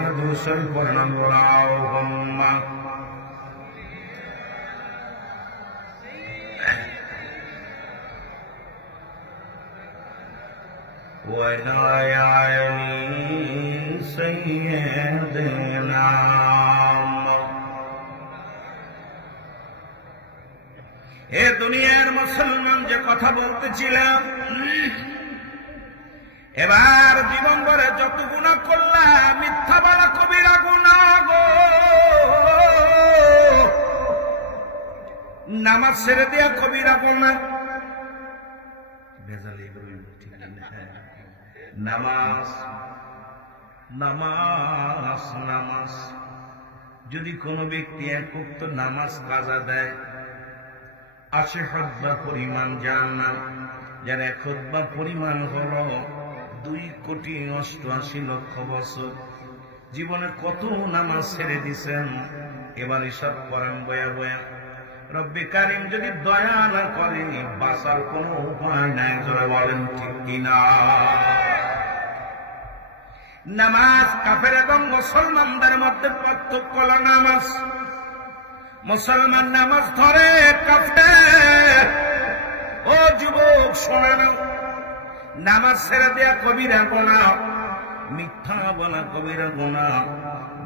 জবানে দুরূদ শরীফ পড়েন আল্লাহুম্মা وعلى آل سيدنا এ দুনিয়ার মুসলমান যে কথা বলতেছিলাম, এবার জীবন ভরে যত গুনাহ করলাম, মিথ্যা বলা কবিরা গুনাহ গো, নামাজ ছেড়ে দেয়া কবিরা গুনাহ। নামাজ নামাজ নামাজ যদি কোনো ব্যক্তি এক ওয়াক্ত নামাজ কাজা দেয়, 80 খুতবা পরিমাণ জান্নাত, যার এক খুতবা পরিমাণ হলো 2,88,00,000 বছর। জীবনে কত নামাজ ছেড়ে দিছেন, এবার এসব করেন বয়া বয়া। রব্বে কারিম যদি দয়া না করে, বাঁচার কোনো উপায় নাই। জোরে বলেন ঠিক কিনা? নামাজ কাফের এবং মুসলমানদের মধ্যে পার্থক্য হলো নামাজ। মুসলমান নামাজ ধরে, কাফের ও যুবক শোনে না, নামাজ ছেড়ে দেয়া কবিরা গুনাহ, মিথ্যা বলা কবিরা গুনাহ,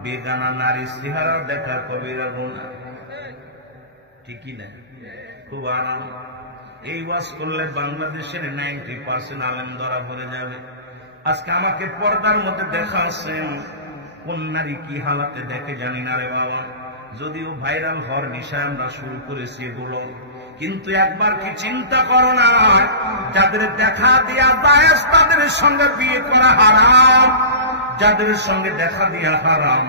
বেগানা নারী চেহারা দেখা কবিরা গুনাহ। ঠিকই না? খুব আরাম। এই ওয়াজ করলে বাংলাদেশের 90% আলেম ধরা পড়ে যাবে। আজকে আমাকে পর্দার মধ্যে দেখাচ্ছেন, কোন নারী কি হালাতে দেখে জানি না রে বাবা। যদিও ভাইরাল হওয়ার বিষয় আমরা শুরু করেছি এগুলো, কিন্তু একবার কি চিন্তা করো না, যাদের দেখা দিয়া জায়েজ তাদের সঙ্গে বিয়ে করা হারাম, যাদের সঙ্গে দেখা দিয়া হারাম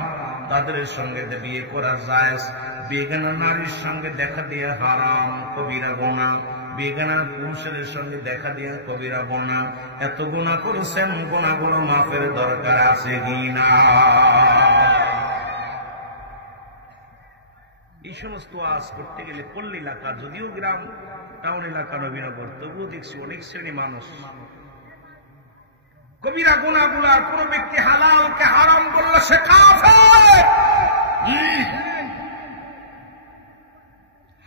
তাদের সঙ্গে বিয়ে করা জায়েজ। বেগানা নারীর সঙ্গে দেখা দিয়া হারাম, কবিরা গুনাহ। বেগানা পুরুষের সঙ্গে দেখা দিয়া কবিরা গুনাহ। এত গুনাহ করেছেন, গুনাহগুলো মাফের দরকার আছে কিনা? এই সমস্ত আজ করতে গেলে পল্লী এলাকা, যদিও গ্রাম টাউন এলাকা নবীনগর, তবুও দেখছি অনেক শ্রেণী মানুষ কবিরা গুনাহগুলার কোন ব্যক্তি হালালকে হারাম বললে সে কাফের।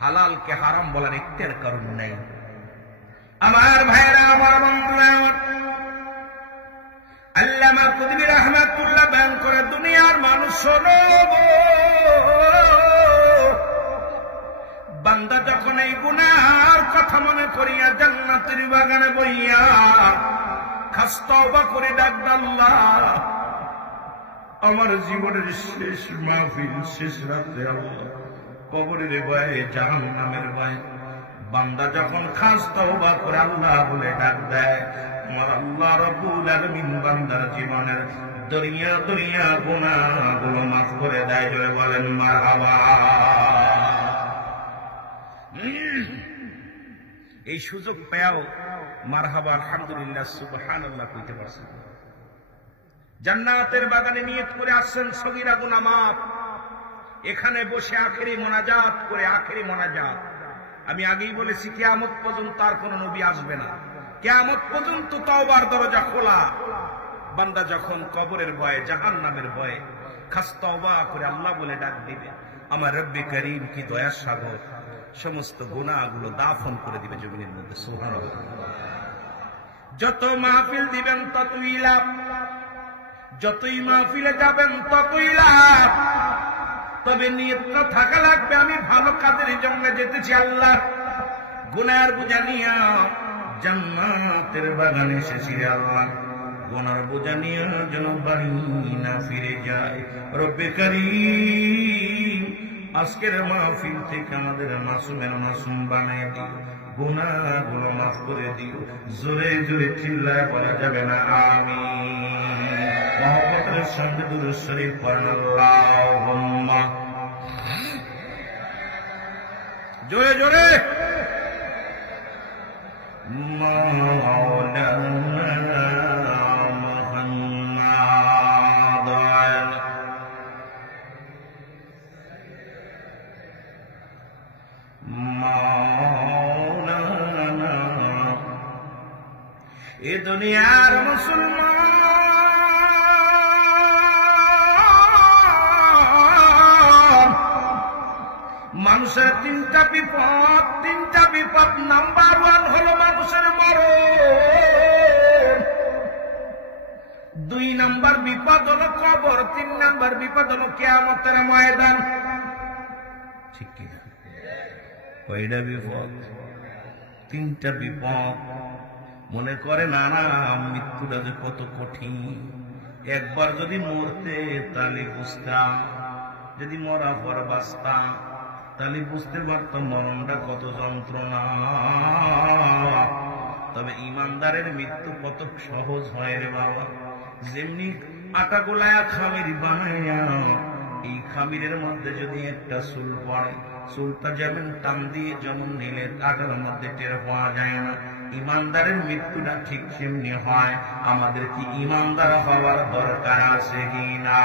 হালালকে হারাম বলার ইখতিয়ার কারণ নেই। আমার ভাইরা, আমার বন্ধুরা, আল্লামা কুতুবী রাহমাতুল্লাহ বয়ান করে, দুনিয়ার মানুষ শোনো, বান্দা যখন এই গুনাহের কথা মনে করিয়া জান্নাতের বাগানে বইয়া খাস তওবা করে ডাকবে, আল্লাহ আমার জীবনের শেষ মাহফিল, শেষ রাতে আল্লাহ কবরের ভয়ে, জাহান্নামের ভয়ে, বান্দা যখন খাস তওবা করে আল্লাহ বলে ডাক দেয়, আমার আল্লাহ রব্বুল আলামিন বান্দার জীবনের দরিয়া দরিয়া গুনাহগুলো মাফ করে দেয়। জোরে বলেন মারহাবা। এই সুযোগ পেয়েও মারহাবা, আলহামদুলিল্লাহ, সুবহানাল্লাহ কইতে পারছেন। জান্নাতের বাগানে নিয়ত করে আসছেন সগীরা গুনাহ মাফ। এখানে বসে আখেরি মোনাজাত করে, আখেরি মোনাজাত। আমি আগেই বলেছি, কিয়ামত পর্যন্ত আর কোন নবী আসবে না, কিয়ামত পর্যন্ত তওবার দরজা খোলা। বান্দা যখন কবরের ভয়ে, জাহান্নামের ভয়ে খাস তওবা করে আল্লাহ বলে ডাক দিবে, আমার রব্বে করিম কি দয়ার সাগর, সমস্ত গুনাহগুলো দাফন করে দিবে জমিনের মধ্যে। সুবহানাল্লাহ। যত মাহফিল দিবেন ততই লাভ, যতই মাহফিলে যাবেন ততই লাভ। তবে নিয়তটা থাকা লাগবে, আমি ভালো কাজের জন্য যেতেছি, আল্লাহ গুনাহের বোঝা নিয়ে জান্নাতের বাগানে এসেছি, আল্লাহ গুনার বোঝা নিয়ে যেন বাড়ি না ফিরে যায়। রব্বে কারীম আজকের মাহফিল থেকে আমাদের মাসুমের মাসুম বানায় দিও, গুনাহগুলো মাফ করে দিও। জোরে জোরে চিল্লায় বলা যাবে না আমিন। মহব্বতের সঙ্গে দুরূদ শরীফ পড়েন আল্লাহুম্মা। জোরে জোরে। মাওলানা মুহাম্মদ মাওলানা। এ দুনিয়ার মুসলমান মানুষের তিনটা বিপদ নাম্বার 1 হলো মানুষের মরণ, 2 নাম্বার বিপদ হলো কবর, 3 নাম্বার বিপদ হলো কিয়ামতের ময়দান। ঠিক কি না? কয়টা বিপদ? 3টা বিপদ। মনে করে না মৃত্যুটা যে কত কঠিন, একবার যদি মরতে তাহলে বুঝতাম, যদি মরা পর বাঁচতাম তাহলে বুঝতে পারতাম মরণটা কত যন্ত্রণা। তবে ইমানদারের মৃত্যু কত সহজ হয় রে বাবা। যেমনি আটা গোলায়া খামির বানাইয়া, এই খামিরের মধ্যে যদি একটা চুল পড়ে, চুলটা যেমন টান দিয়ে যেমন নিলে আটার মধ্যে টের পাওয়া যায় না, ইমানদারের মৃত্যুটা ঠিক সেমনি হয়। আমাদের কি ইমানদার হওয়ার দরকার আছে কিনা?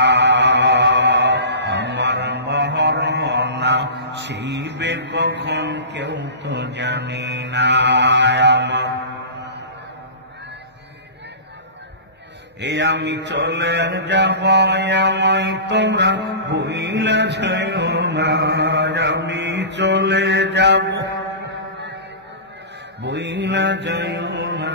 আমার মরণা শিবে কখন কেউ তো জানি না। আমার এই আমি চলে যাব, আমায় তোমরা ভুইলা যাইও না। আমি চলে যাব, ভুইলা যাইও না।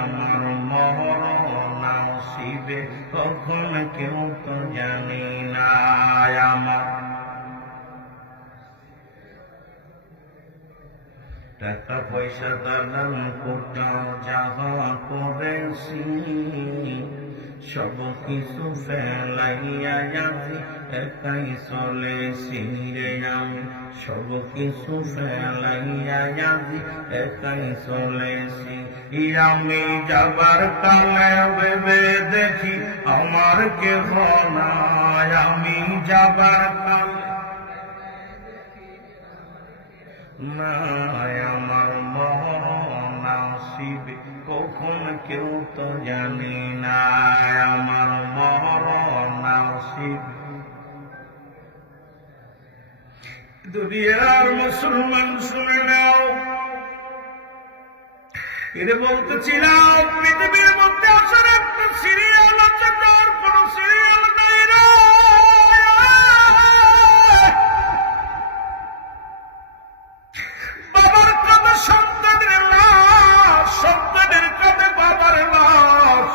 আমার মরণ আসিবে কখন কেউ তো জানি না। আমার টাকা পয়সা দালান কোটাও যাহা করেছি, সব কিছু ফেলাইয়া যাচ্ছি, একাই চলেছি রে আমি। সব কিছু ফেলাইয়া যাচ্ছি, একাই চলেছি। আমি যাবার কালে ভেবে দেখি আমার কেহ নাই। আমি যাবার কালে নাই, আমার মরণ আসিবে কখন কেউ তো জানি না। আমার মরণ আসিবে। দুনিয়ার মুসলমান শুনে নাও, এটা বলতেছিলাম পৃথিবীর মধ্যে আসার একটা সিরিয়াল আছে, তার কোন সিরিয়াল নাই রে। বাবার কাঁধে সন্তানের লাশ, সন্তানের কাঁধে বাবার লাশ,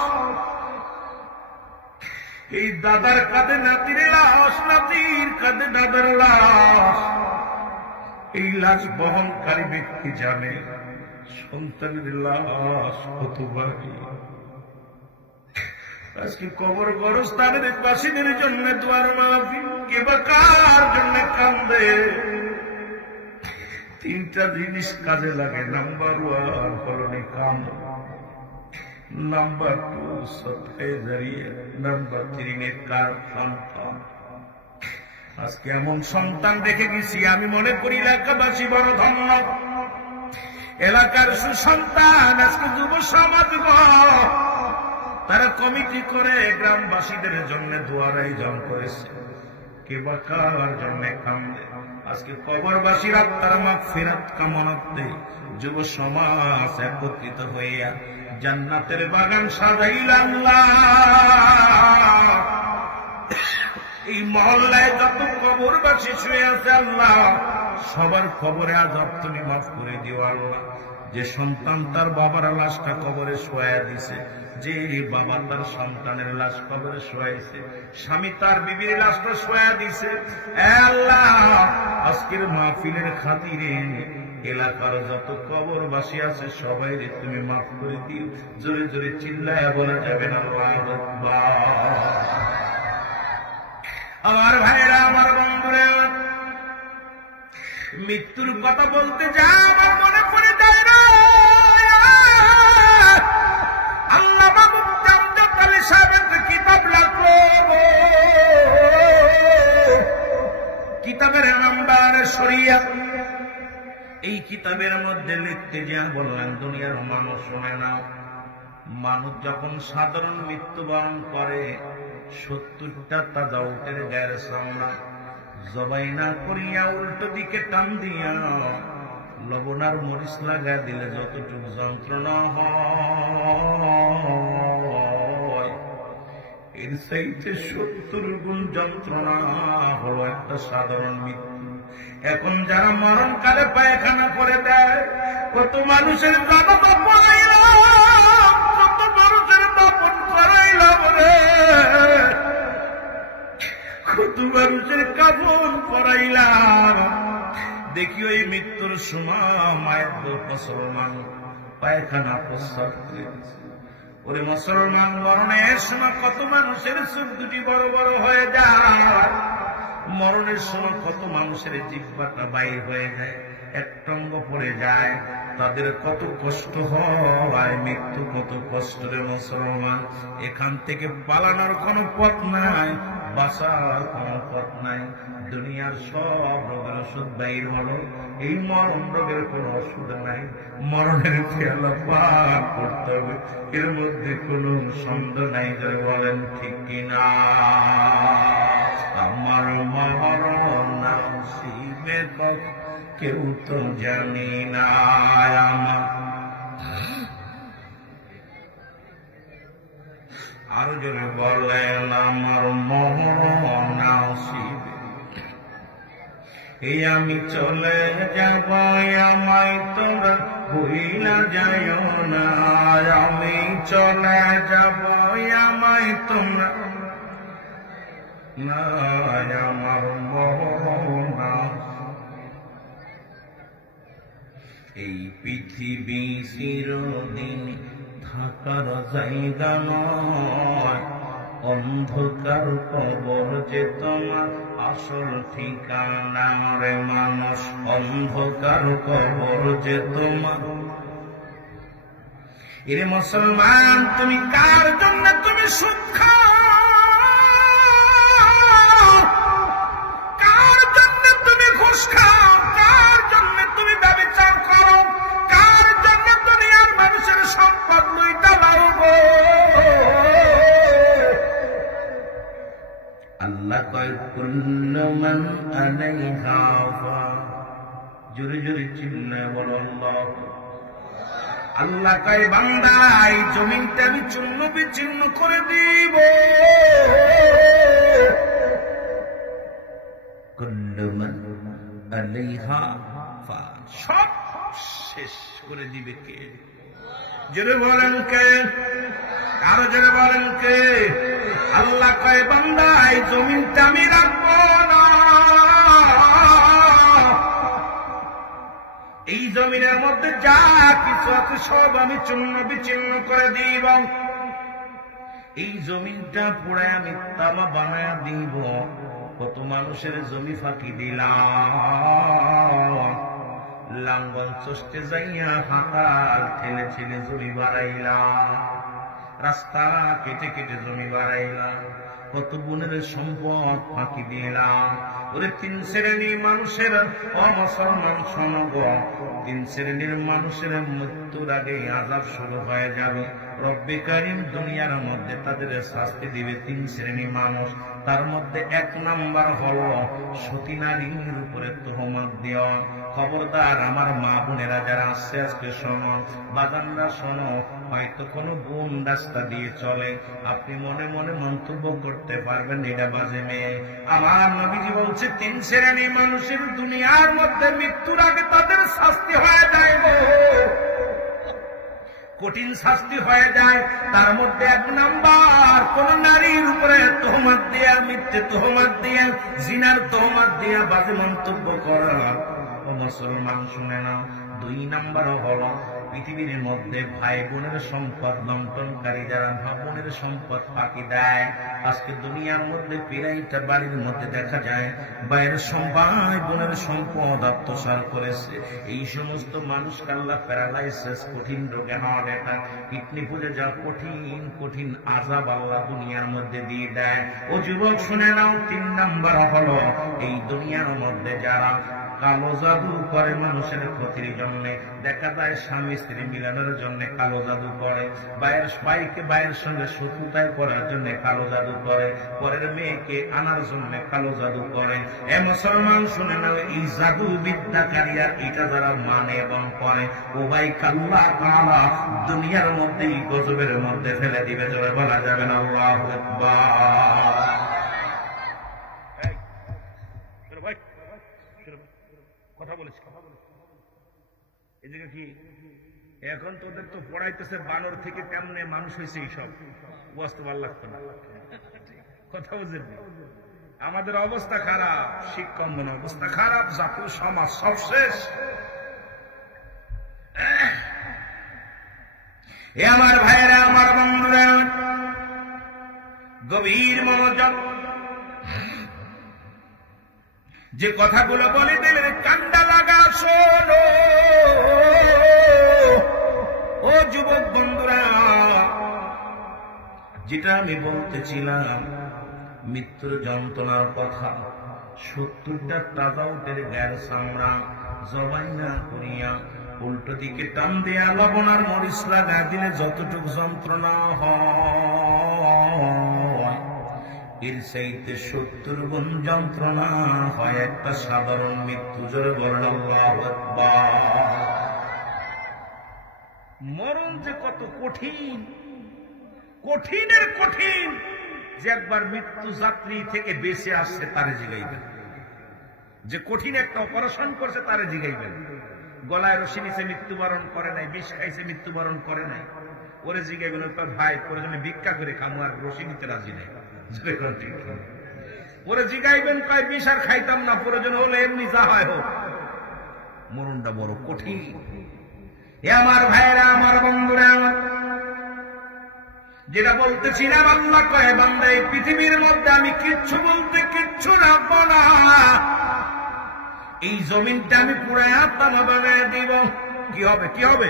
এই দাদার কাঁধে নাতির লাশ, নাতির কাঁধে দাদার লাশ। এই লাশ বহনকারী ব্যক্তি জানে সন্তানের লাশ কত ভারী। আজকে কবর গরস্থানের বাসীদের জন্য দুয়ার মাহফিল, কে বা কার জন্য কান্দে। 3টা জিনিস কাজে লাগে। নাম্বার 1 হলো নিকাম, নাম্বার 2 সদকায়ে জারিয়া, নাম্বার 3 নেককার সন্তান। আজকে এমন সন্তান দেখে গেছি, আমি মনে করি এলাকাবাসী বড় ধন্য। এলাকার সুসন্তান আজকে যুব সমাজ, তারা কমিটি করে গ্রামবাসীদের জন্য দোয়ার আয়োজন করেছে। কে বা কার জন্য কান্দে। আজকে কবরবাসীর আত্মার মাগফিরাত কামনাতে যুব সমাজ একত্রিত হইয়া জান্নাতের বাগান সাজাইল আল্লাহ। এই মহল্লায় যত কবরবাসী শুয়ে আছে আল্লাহ, সবার কবরে আযাব তুমি মাফ করে দিও আল্লাহ। যে সন্তান তার বাবার লাশটা কবরে শোয়া দিছে, যে বাবা তার সন্তানের লাশ কবরে শোয়াইছে, স্বামী তার বিবির লাশটা শোয়া দিছে, আল্লাহ আজকের মাহফিলের খাতিরে এলাকার যত কবরবাসী আছে সবাই তুমি মাফ করে দিও। জোরে জোরে চিল্লায় বলা যাবে না আল্লাহু আকবার। আমার ভাইরা, আমার বন্ধুরা, মৃত্যুর কথা বলতে যা আমার মনে পড়ে যায় না। আল্লামা মুফতি আমজাদ আলী সাহেবের কিতাব লাগলো, কিতাবের নাম্বার শরিয়াত। এই কিতাবের মধ্যে লিখতে যা বললেন, দুনিয়ার মানুষ শুনে না, মানুষ যখন সাধারণ মৃত্যুবরণ করে 70টা তাজা উটের গায়ের চামড়া জবাই না করিয়া উল্টো দিকে টান দিয়া লবণ আর মরিচ লাগা দিলে যতটুকু যন্ত্রণা হয়, এর চাইতে 70 গুণ যন্ত্রণা হলো একটা সাধারণ মৃত্যু। এখন যারা মরণকালে পায়খানা করে দেয়, কত মানুষের জানাজা পড়াইলাম, কত মানুষের দাফন করাইলাম রে, কত মানুষের কাফন করাইলাম। দেখি ওই মৃত্যুর সময় মায়ের মুসলমান পায়খানা প্রস্রাব করে দিচ্ছে। ওরে মুসলমান, মরণের সময় কত মানুষের চোখ দুটি বড় বড় হয়ে যায়, মরণের সময় কত মানুষের জিহ্বাটা বাইর হয়ে যায়, একটা অঙ্গ পড়ে যায়, তাদের কত কষ্ট হয়, মৃত্যু কত কষ্ট রে মুসলমান। এখান থেকে পালানোর কোনো পথ নাই, বাঁচার কোনো পথ নাই। দুনিয়ার সব রোগের ওষুধ বাইর হলো, এই মরণ রোগের কোনো ওষুধ নাই। মরণের খেয়ালা পার করতে হবে, এর মধ্যে কোনো সন্দেহ নাই। যারা বলেন ঠিক কিনা? আমার মরণ আসিবে কেউ তো জানি না, আমার আরো জনে বলেন আমার মরণ আসিবে, এই আমি চলে যাব, আমায় তোমরা ভুইলা যায় না, আমি চলে যাব, আমায় তোমরা না, আমার মরণ। এই পৃথিবী চিরদিন থাকার জায়গা নয়, অন্ধকার কবর যে তোমার আসল ঠিকানা রে মানুষ, অন্ধকার কবর যে তোমার। এরে মুসলমান, তুমি কার জন্য তুমি সুখ খাও, কার জন্য তুমি ঘুষ খাও, কার জন্য তুমি ব্যভিচার করো, কার জন্য দুনিয়ার মানুষের সম্পদ লুইটা লাও গো। আল্লাহ কয় কুল্লু মান আলাইহা ফান, জোরে জোরে চিল্লায় বলো আল্লাহ। আল্লাহ কয় বান্দা, এই জমিনটা আমি চূর্ণ বিচূর্ণ করে দিব, কুল্লু মান আলাইহা ফান, সব শেষ করে দিবে কে? জোরে বলেন কে? আরো জোরে বলেন কে? আল্লাহ কয় বান্দা, এই জমিনটা আমি রাখবো না, এই জমিনের মধ্যে যা কিছু আছে সব আমি চূর্ণ বিচূর্ণ করে দিব, এই জমিনটা পুড়ে আমি তামা বানায়া দিব। কত মানুষের জমি ফাঁকি দিলাম, লাঙ্গল চষতে যাইয়া হাঁকাল ঠেলে ঠেলে জমি বাড়াইলাম, রাস্তা কেটে কেটে জমি বাড়াইলাম, কত গুণের সম্পদ ফাঁকি দিলাম। ওরে তিন শ্রেণীর মানুষের অমুসলমান শোনগ, তিন শ্রেণীর মানুষের মৃত্যুর আগে আযাব শুরু হয়ে যাবে। রব্বে কারীম দুনিয়ার মধ্যে তাদের শাস্তি দিবে তিন শ্রেণীর মানুষ। তার মধ্যে এক নাম্বার হলো সতী নারীর উপরে তোহমত দেওয়া। খবরদার আমার মা বোনেরা যারা আসছে আজকে শোনো, বাজানরা শোনো, হয়তো কোনো বোন রাস্তা দিয়ে চলে, আপনি মনে মনে মন্তব্য করতে পারবেন এটা বাজে মেয়ে। আমার নবীজি বলছে তিন শ্রেণীর মানুষের দুনিয়ার মধ্যে মৃত্যুর আগে তাদের শাস্তি হয়ে যায়, কঠিন শাস্তি হয়ে যায়। তার মধ্যে এক নাম্বার, কোন নারীর উপরে তোহমত দিয়া, মিথ্যে তোহমত দিয়া, জিনার তোহমত দিয়া বাজে মন্তব্য করা। ও মুসলমান শুনে নাও, দুই নাম্বার হলো পৃথিবীর মধ্যে ভাই বোনের সম্পদ লুণ্ঠনকারী, যারা ভাই বোনের সম্পদ ফাঁকি দেয়। আজকে দুনিয়ার মধ্যে প্রায়টা বাড়ির মধ্যে দেখা যায় ভাই বোনের সম্পদ আত্মসাৎ করেছে। এই সমস্ত মানুষকে আল্লাহ প্যারালাইসিস, কঠিন রোগে হার্ট অ্যাটাক, কিডনি ফুলে যা কঠিন কঠিন আযাব আল্লাহ দুনিয়ার মধ্যে দিয়ে দেয়। ও যুবক শুনে নাও, তিন নাম্বার হলো এই দুনিয়ার মধ্যে যারা কালো জাদু করে মানুষের ক্ষতির জন্য। দেখা যায় স্বামী স্ত্রী মিলানোর জন্য কালো জাদু করে, ভাইয়ের সঙ্গে শত্রুতায় করার জন্য কালো জাদু করে, পরের মেয়েকে আনার জন্য কালো জাদু করে। এ মুসলমান শুনে নাও, এই জাদু বিদ্যাকারীরা এটা যারা মানে এবং করে, ও ভাই আল্লাহ তাআলা দুনিয়ার মধ্যে এই গজবের মধ্যে ফেলে দিবে। জোরে বলা যাবে না আল্লাহু আকবার। কথা বলেছি এই জায়গা কি এখন তোদের তো পড়াইতেছে বানর থেকে কেমনে মানুষ হয়েছে এইসব ওয়াস্তব আল্লাহ কথা বুঝেন আমাদের অবস্থা খারাপ শিক্ষাঙ্গন অবস্থা খারাপ জাতীয় সমাজ সব শেষ এ আমার ভাইরা আমার বন্ধুরা গভীর মনোযোগ যে কথাগুলো বলে দিলেন কান্ডা লাগা শোনো ও যুবক বন্ধুরা যেটা আমি বলতেছিলাম মৃত্যুর যন্ত্রণার কথা 70টা তাজাউটের গ্যার সামরা জবাই না করিয়া উল্টো দিকে টান দেয়া লবণ আর মরিচ লাগা দিলে যতটুকু যন্ত্রণা হয় এর চাইতে 70 গুণ যন্ত্রণা হয় একটা সাধারণ মৃত্যু। জোরে বলেন আল্লাহু আকবার। মরণ যে কত কঠিন, কঠিনের কঠিন, যে একবার মৃত্যু যাত্রী থেকে বেঁচে আসছে তারে জিগাইবেন, যে কঠিন একটা অপারেশন করছে তারে জিগাইবেন, গলায় রশি নিচে মৃত্যুবরণ করে নাই, বিষ খাইছে মৃত্যুবরণ করে নাই, ওরে জিগাইবেন ভাই প্রয়োজনে ভিক্ষা করে খামু আর রশি নিতে রাজি নাই, ওরে জিগাইবেন কয় বিষ আর খাইতাম না, প্রয়োজন হলে এমনি যা হয় হোক। মরণটা বড় কঠিন। এ আমার ভাইরা আমার বন্ধুরা, যেটা বলতেছিলাম আল্লাহ কয় বান্দা এই পৃথিবীর মধ্যে আমি কিচ্ছু বলতে কিচ্ছু রাখবো না, এই জমিনটা আমি পুরায়া তামা বানায় দিব। কি হবে? কি হবে?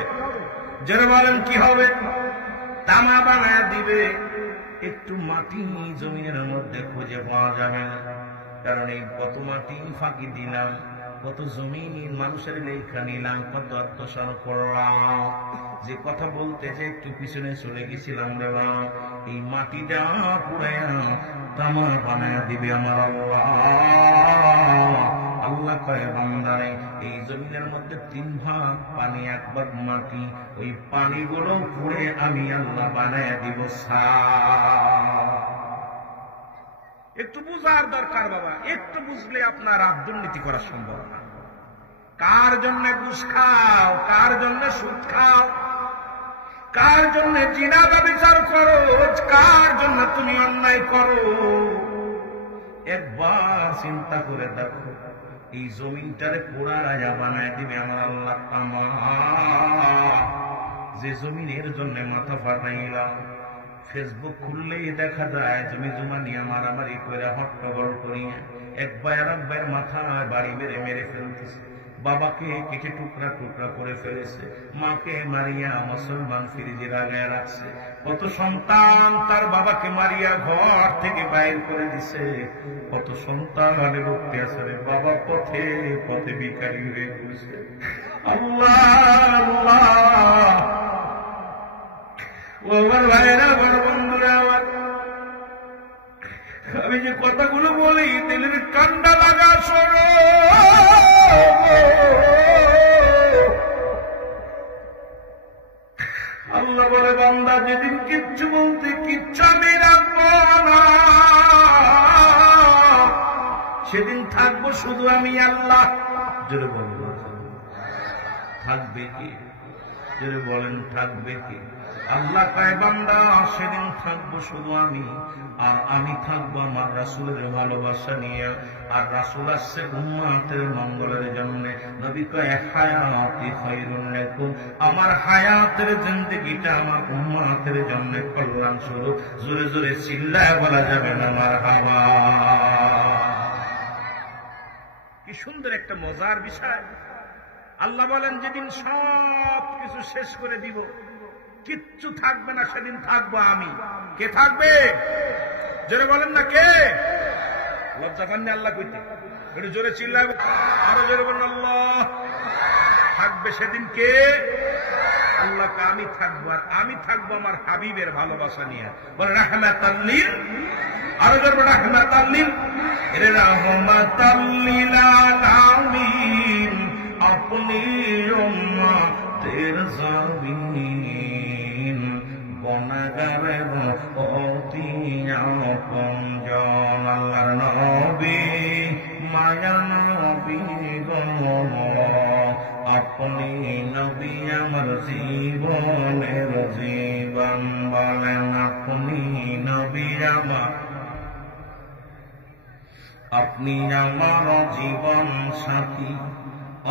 যারা বলেন কি হবে? তামা বানায় দিবে। একটু মাটি জমিনের মধ্যে খুঁজে পাওয়া যাবে না, কারণ এই কত মাটি ফাঁকি দিলাম, কত জমিন মানুষের লেখা নিলাম, কত অত্যাচার করলাম। যে কথা বলতে যে একটু পিছনে চলে গেছিলাম রে, এই মাটিটা পুরায়া তামা বানায় দিবে আমার আল্লাহ। আল্লাহ কয় বান্দারে এই জমিনের মধ্যে 3 ভাগ পানি 1 ভাগ মাটি, ওই পানিগুলো পুড়ে আমি আল্লাহ বানায় দিব। একটু বুঝার দরকার বাবা, একটু বুঝলে আপনার আর দুর্নীতি করা সম্ভব না। কার জন্য ঘুষ খাও, কার জন্য সুদ খাও, কার জন্য জিনা ব্যভিচার করো, কার জন্য তুমি অন্যায় করো, একবার চিন্তা করে দেখো। এই জমিনটারে পুরায়া বানায় দিবে আমার আল্লাহ তামা। যে জমিনের জন্য মাথা ফাটাইলাম, ফেসবুক খুললেই দেখা যায় জমি জমা নিয়ে মারামারি করে হট্টগোল করিয়া এক ভাই আর এক ভাইয়ের মাথায় বাড়ি মেরে মেরে ফেলতেছে, বাবাকে কেটে টুকরা টুকরা করে ফেলেছে, মাকে মারিয়া মুসলমান ফ্রিজে লাগায় রাখছে, কত সন্তান তার বাবাকে মারিয়া ঘর থেকে বাইর করে দিছে, কত সন্তানের অত্যাচারে বাবা পথে পথে ভিখারি হয়ে ঘুরছে। আল্লাহ আল্লাহ। ও আমার ভাইরা, আমার বন্ধুরা, আমার আমি যে কথাগুলো বলি দিলের কান্ডা লাগা শোনো। আল্লাহ বলে বান্দা যেদিন কিচ্ছু বলতে কিচ্ছু আমি রাখবো না, সেদিন থাকবো শুধু আমি আল্লাহ। জোরে বলবো থাকবে কি? জোরে বলেন থাকবে কি? আল্লাহ কয় বান্দা সেদিন থাকবো শুধু আমি, আর আমি থাকবো আমার রাসূলের ভালোবাসা নিয়ে। আর রাসূল আসছে উম্মতের মঙ্গলের জন্য। নবী কয় হায়াতি খায়রুন লাকুম, আমার হায়াতের জিন্দেগিটা আমার উম্মতের জন্য কল্যাণ স্বরূপ। জোরে জোরে চিল্লায় বলা যাবে না মারহাবা। কি সুন্দর একটা মজার বিষয়। আল্লাহ বলেন যেদিন সব কিছু শেষ করে দিব, কিচ্ছু থাকবে না, সেদিন থাকবো আমি। কে থাকবে? জোরে বলেন না কে? লজ্জা পাননি আল্লাহ কইতে? একটু জোরে চিল্লাবে, আরো জোরে বলেন আল্লাহ। থাকবে সেদিন কে? আল্লাহ। আমি থাকবো, আর আমি থাকবো আমার হাবিবের ভালোবাসা নিয়ে। বলে রাহমাতাল লিল, আরো জোরে বলেন রাহমাতাল লিল, এরে রাহমাতাল লিল আলামিন, আপনি উম্মতের জামিন, গুনাহগারের অতি আপনজন। আল্লাহর নবী, মায়া নবী গো আপনি নবী আমার জীবনের জীবন, বলেন আপনি নবী আমার, আপনি আমার জীবন সাথী,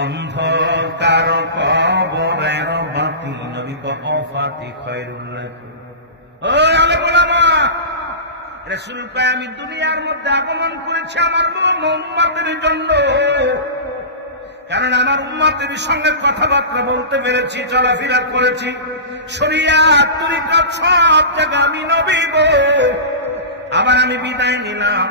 অন্ধকার কবরের বাতি, নবী ওফাতি খায়রুল লাকুম। ও আলে গোলামা, রাসূল কয় আমি দুনিয়ার মধ্যে আগমন করেছি আমার উম্মতের জন্য, কারণ আমার উম্মতের সঙ্গে কথাবার্তা বলতে পেরেছি, চলাফেরা করেছি, শরিয়াত তরিকত সব জায়গা আমি নবী গো। আবার আমি বিদায় নিলাম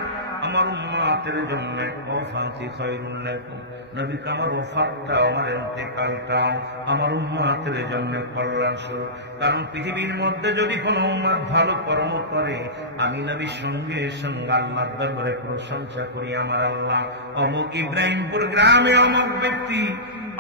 আমার উম্মতের জন্য, ওফাতি খায়রুল লাকুম, নবী আমার ওফাতটা, আমার ইন্তেকালটাও আমার উম্মতের জন্য কল্যাণ স্বরূপ। কারণ পৃথিবীর মধ্যে যদি কোনো উম্মত ভালো কর্ম করে, আমি নবীর সঙ্গে সঙ্গে আল্লাহর দরবারে প্রশংসা করি, আমার আল্লাহ অমুক ইব্রাহিমপুর গ্রামে অমুক ব্যক্তি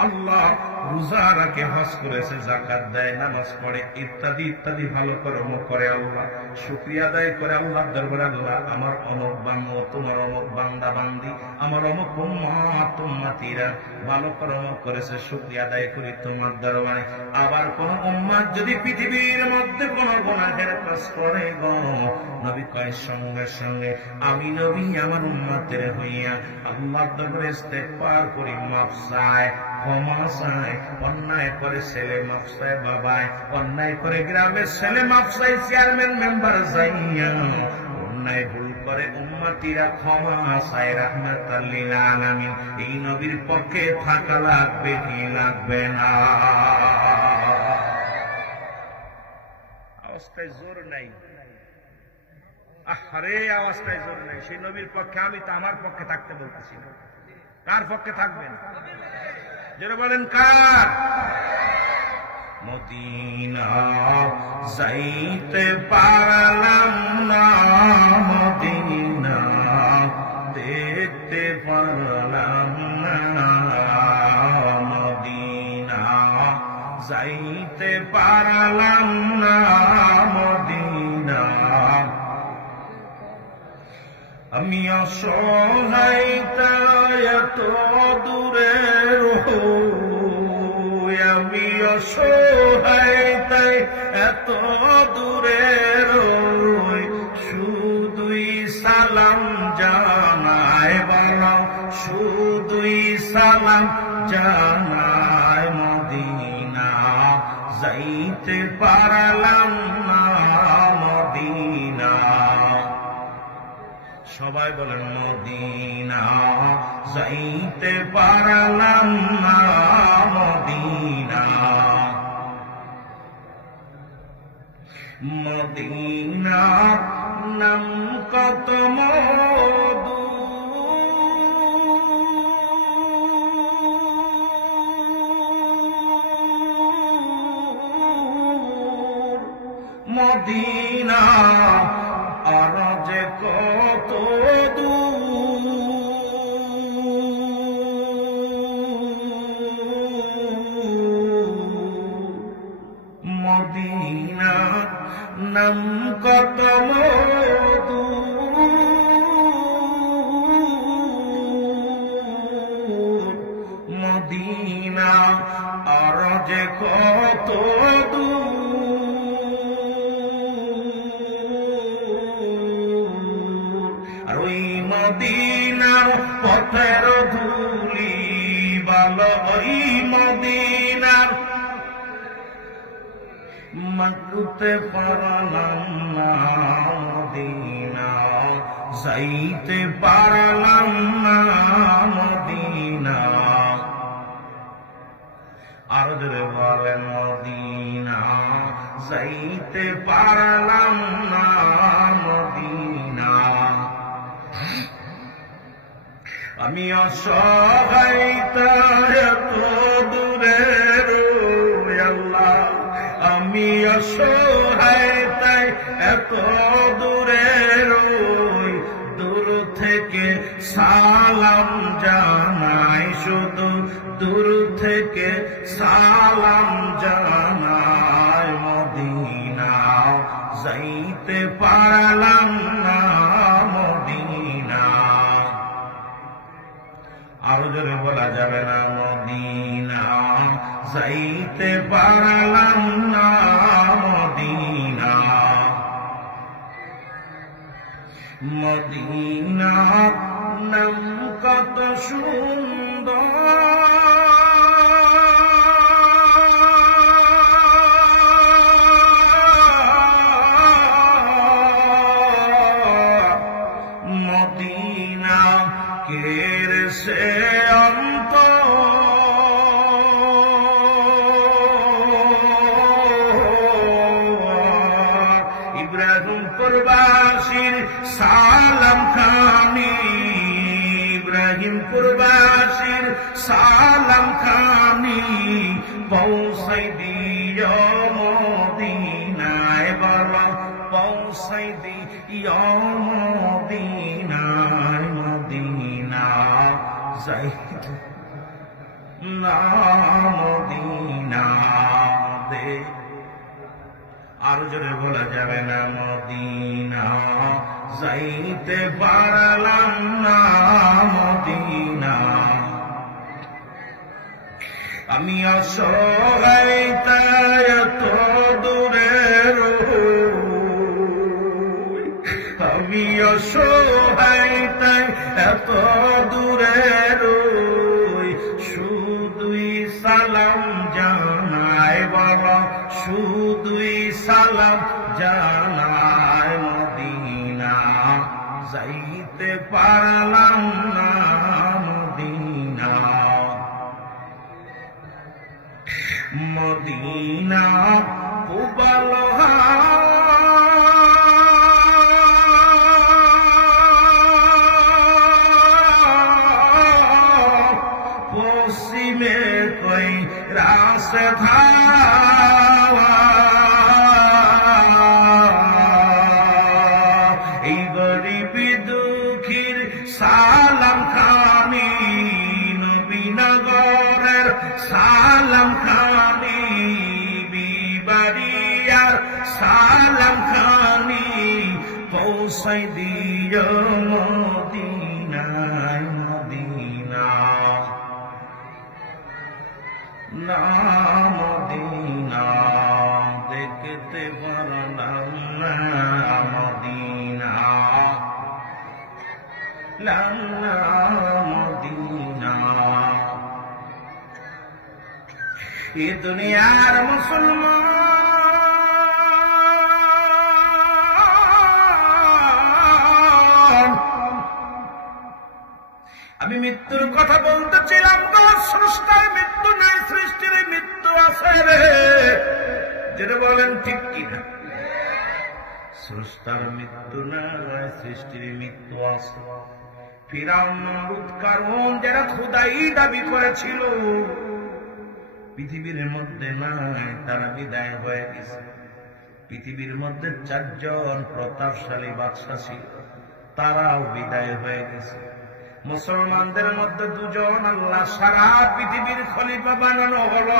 আল্লাহ রোজা রাখে, হজ করেছে, যাকাত দেয়, নামাজ পড়ে, ইত্যাদি ইত্যাদি ভালো কর্ম করে, আল্লাহ শুকরিয়া আদায় করে আল্লাহর দরবারে, আল্লাহ আমার অমুক বান্দা, তোমার অমুক বান্দা বান্দি, আমার অমুক উম্মত উম্মতিরা ভালো কর্ম করেছে, শুকরিয়া আদায় করি তোমার দরবারে। আবার কোন উম্মত যদি পৃথিবীর মধ্যে কোন গুনাহের কাজ করে গো, নবী কয় সঙ্গে সঙ্গে আমি নবী আমার উম্মতের হইয়া আল্লাহর দরবারে ইস্তেগফার করি, মাফ চাই, ক্ষমা চাই। অন্যায় করে ছেলে মাফ চায় বাবায়, অন্যায় করে গ্রামের ছেলে মাফ চাই, চেয়ারম্যান মেম্বার যাইয়া, অন্যায় ভুল করে উম্মতিরা ক্ষমা চায়, রাহমাতাল লিল আলামিন। এই নবীর পক্ষে থাকা লাগবে কি লাগবে না? আওয়াজটায় জোর নাই, আরে আওয়াজটায় জোর নাই। সেই নবীর পক্ষে আমি তো আমার পক্ষে থাকতে বলতেছি না। কার পক্ষে থাকবেন? যারা বলেন কার? মদিনা যাইতে পারলাম না, মদিনা দেখতে পারলাম না, মদিনা যাইতে পারলাম না, মদিনা আমি অসহায় এত দূরের, আমি অসহায় তাই এত দূরের, শুধুই সালাম জানায়, বলো শুধুই সালাম জানায়, মদিনা যাইতে পারলাম না, মদিনা। সবাই বলেন মদিনা যাইতে পারলাম না, মদিনা। মদিনা নাম কত মধু, মদিনা আর যে কত মদিনা নাম কত মধু, মদিনা আর যে কত আর ওই মদিনার পথের ধুলি বালো, ওই মদিনার মাকুতে পারলাম না, মদিনা যাইতে পারলাম না, মদিনা। আর ধরে বলেন মদিনা যাইতে পারলাম না, মদিনা। আমি অসহায় এত দূরের, আল্লাহ আমি অসহায় তাই এত দূরের, দূর থেকে সালাম জানাই, শুধু দূর থেকে সালাম জানাই, মদিনা যাইতে পারলাম না, মদিনা। আর জোরে বলা যাবে না মদিনা যাইতে পারলাম না মদিনা মদিনা নাম কত সুন্দর মদিনা কের সে অন্ত ইব্রাহিমপুরবাসীর সালাম খানি ইব্রাহিমপুরবাসীর সালাম খানি পৌঁছাই দিও মদিনায় বাবা পৌঁছাই দিও মদিনায় মদিনা যাইতে না মদিনা দে আর জোরে বলা যাবে না মদিনা যাইতে পারলাম না মদিনা আমি অসহায় তাই এত দূরে আমি অসহায় তাই এত দূরে শুধুই সালাম জানাই বাবা শুধুই সালাম জানাই মদিনা যাইতে পারলাম না মদিনা মদিনা পূবাল পশ্চিমে কই রাস্তা ধাওয়া এই গরিবি দুঃখীর সালাম খানি নবীনগরের সালাম খানি বিবাড়িয়ার সালাম খানি পৌঁছাই দিও মদিনায় মদিনা না মদিনা দেখতে পারলাম না মদিনা না মদিনা এ দুনিয়ার মুসলমান আমি মৃত্যুর কথা বলতেছিলাম তো স্রষ্টার মৃত্যু নাই সৃষ্টির মৃত্যু আছে রে যেটা বলেন ঠিক কিনা স্রষ্টার মৃত্যু নাই সৃষ্টির মৃত্যু আছে ফিরাউন নমরুদ কারণ যারা খোদাই দাবি করেছিল পৃথিবীর মধ্যে নাই তারা বিদায় হয়ে গেছে পৃথিবীর মধ্যে 4 জন প্রতাপশালী বাদশা ছিল তারাও বিদায় হয়ে গেছে মুসলমানদের মধ্যে 2 জন আল্লাহ সারা পৃথিবীর খলিফা বানানো হলো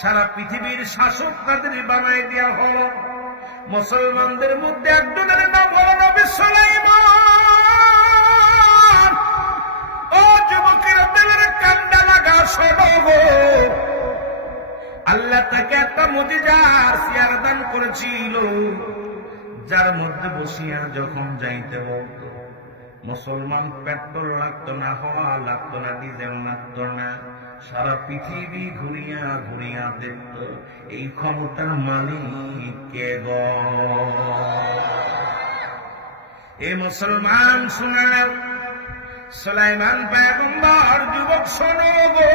সারা পৃথিবীর শাসক তাদের বানাই দেওয়া হলো মুসলমানদের মধ্যে একজনের নাম হল নবী সুলাইমান ও যুবকেরা দিলের কান্ডা লাগা শোনো আল্লাহ তাকে একটা মুজিজার সিয়ার দান করেছিল যার মধ্যে বসিয়া যখন যাইতে বলত মুসলমান পেট্রোল লাগতো না হওয়া লাগতো না ডিজেল লাগতো না সারা পৃথিবী ঘুরিয়া ঘুরিয়া দেখত এই ক্ষমতার মালিক কে গো এ মুসলমান শুনালেন সুলাইমান পয়গম্বর যুবক শোনো গো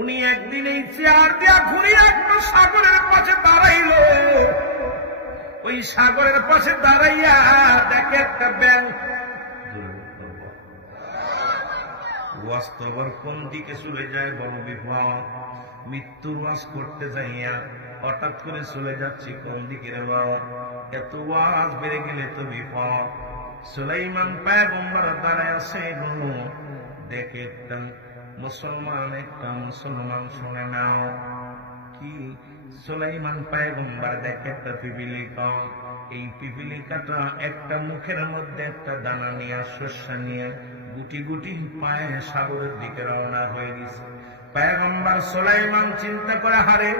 উনি একদিন এই চেয়ার দিয়া ঘুরিয়া একটু সাগরের পাশে দাঁড়াইল ওই সাগরের পাশে দাঁড়াইয়া দেখে একটা ব্যাঙ বাস্তবর কোন দিকে চলে যায় বড় বিপদ মৃত্যুর ওয়াজ করতে যাইয়া হঠাৎ করে চলে যাচ্ছি কোন দিকে রে বাবা এত ওয়াজ বেড়ে গেলে তো বিপদ সুলাইমান পয়গম্বর দাঁড়ায় আছে দেখে একটা মুসলমান শুনে নাও কি সুলাইমান পয়গম্বর দেখে একটা পিপিলিকা এই পিপিলিকাটা একটা মুখের মধ্যে একটা দানা নিয়ে শস্য নিয়ে গুটি গুটি পায়ে সাগরের দিকে রওনা হয়ে গেছে। পয়গম্বর সুলাইমান চিন্তা করে, হারে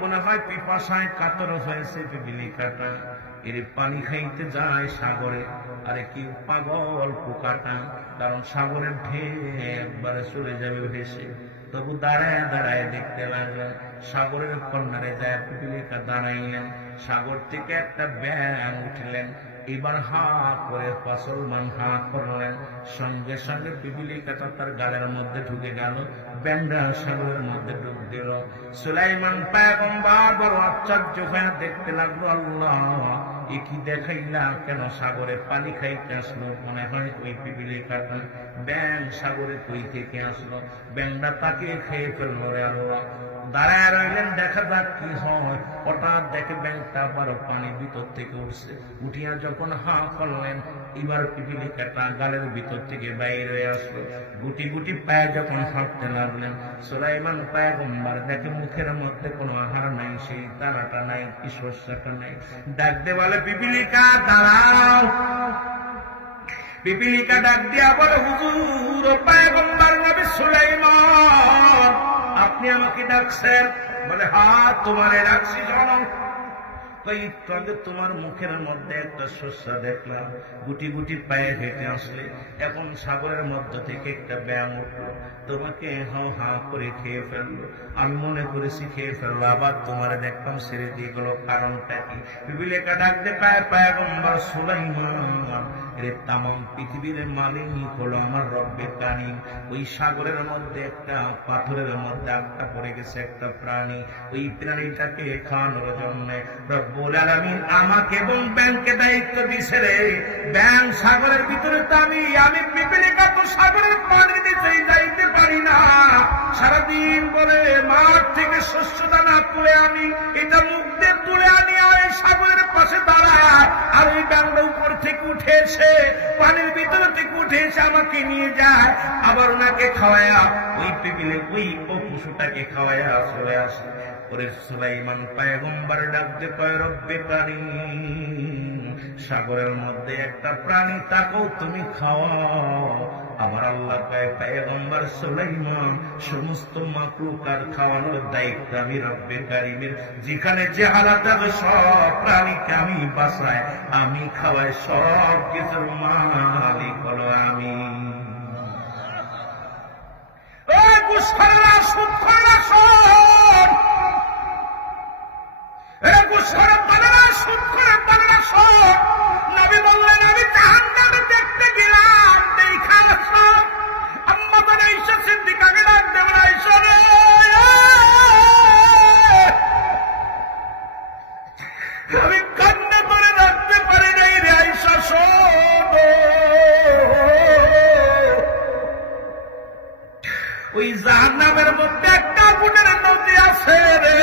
মনে হয় পিপাসায় কাতর হয়েছে পিপিলিকাটা, এর পানি খাইতে যায় সাগরে। আরে কি পাগল পোকাটা, কারণ সাগরের ঢেউ একবারে চলে যাবে ভেসে। তবু দাঁড়ায় দাঁড়ায় দেখতে লাগলেন, সাগরের কন্যারে যায় পিপিলিকা দাঁড়াইলেন, সাগর থেকে একটা ব্যাঙ উঠলেন। এবার হা করে মুসলমান হা করলেন, সঙ্গে সঙ্গে পিপিলিকাটা তার গালের মধ্যে ঢুকে গেল, ব্যাঙটা সাগরের মধ্যে ডুব দিল। সুলাইমান পয়গম্বর বড় আশ্চর্য হয়ে দেখতে লাগলো, আল্লাহ এ কি দেখাইলা, কেন সাগরে পানি খাইতে আসলো? মনে হয় ওই পিপিলিকাটা ব্যাঙ সাগরে কই থেকে আসলো, ব্যাঙটা তাকে খেয়ে ফেললো রে আল্লাহ। দাঁড়ায় রইলেন, দেখা যাক কি হয়। হঠাৎ দেখে ব্যাঙটা আবার পানির ভিতর থেকে উঠছে, উঠিয়া যখন হা করলেন, এবার পিপিলিকাটা গালের ভিতর থেকে বাইরে হয়ে আসলো। গুটি গুটি পায়ে যখন হাঁটতে লাগলেন, সুলাইমান পয়গম্বর দেখে মুখের মধ্যে কোনো আহার নাই, সেই তারাটা নাই, কি শস্যটা নাই। ডাকতে বলে, পিপিলিকা দাঁড়াও। পিপিলিকা ডাক দিয়া বলে, হুজুর পয়গম্বর নবী সুলাইমান, আপনি আমাকে ডাকছেন? বলে, হ্যাঁ তোমারে ডাকছি। শোনো, একটু আগে তোমার মুখের মধ্যে একটা শস্য দেখলাম, গুটি গুটি পায়ে হেঁটে আসলে, এখন সাগরের মধ্য থেকে একটা ব্যাঙ উঠলো, তোমাকে হাও হা করে খেয়ে ফেললো। আমি মনে করেছি খেয়ে ফেললো, আবার তোমার দেখলাম ছেড়ে দিয়ে গেল, কারণটা কি? পিপিলিকা ডাকতে পায়, পয়গম্বর সুলাইমান, এর তাম পৃথিবীর মালিক হলো আমার রব্বে কারিম। ওই সাগরের মধ্যে একটা পাথরের মধ্যে আটকা পড়ে গেছে একটা প্রাণী, ওই প্রাণীটাকে খাওয়ানোর জন্য রব্বুল আলামিন আমাকে এবং ব্যাংকে দায়িত্ব দিছে রে। ব্যাং সাগরের ভিতরে তো আমি পিপিলিকা তো সাগরের পানির নিচে যাইতে পারি না। সারাদিন বলে মাঠ থেকে শস্য দানা তুলে আনি, এটা মুখ দিয়ে তুলে আনি, আর সাগরের পাশে দাঁড়ায়, আর ওই ব্যাংটা উপর থেকে উঠে এসে পানির ভিতর থেকে উঠে এসে আমাকে নিয়ে যায়, আবার ওনাকে খাওয়ায়া ওই ওই পশুটাকে খাওয়ায়া চলে আসে। ওরে সুলাইমান পয়গম্বর ডাকতে কয়, রব্বে কারিম, সাগরের মধ্যে একটা প্রাণী তাকেও তুমি খাওয়াও। আমার আল্লাহ কয়, পয়গম্বর সুলাইমান, সমস্ত মাকলুকার খাওয়ানোর দায়িত্ব আমি রব্বে কারিমের। যেখানে যে হালাত হবে সব প্রাণীকে আমি বাঁচাই, আমি খাওয়াই, সব কিছুর মালিক হলো আমি। নবী বললেন, আমি জাহান্নামে দেখতে গেলাম, দেখা আম্মা জান আয়েশা সিদ্দিকাকে ডাক দেবেন, আয়েশা রে, আমি কান্না করে রাখতে পারি নাই রে আয়েশা, শোনো, ওই জাহান্নামের মধ্যে একটা আগুনের নদী আছে রে,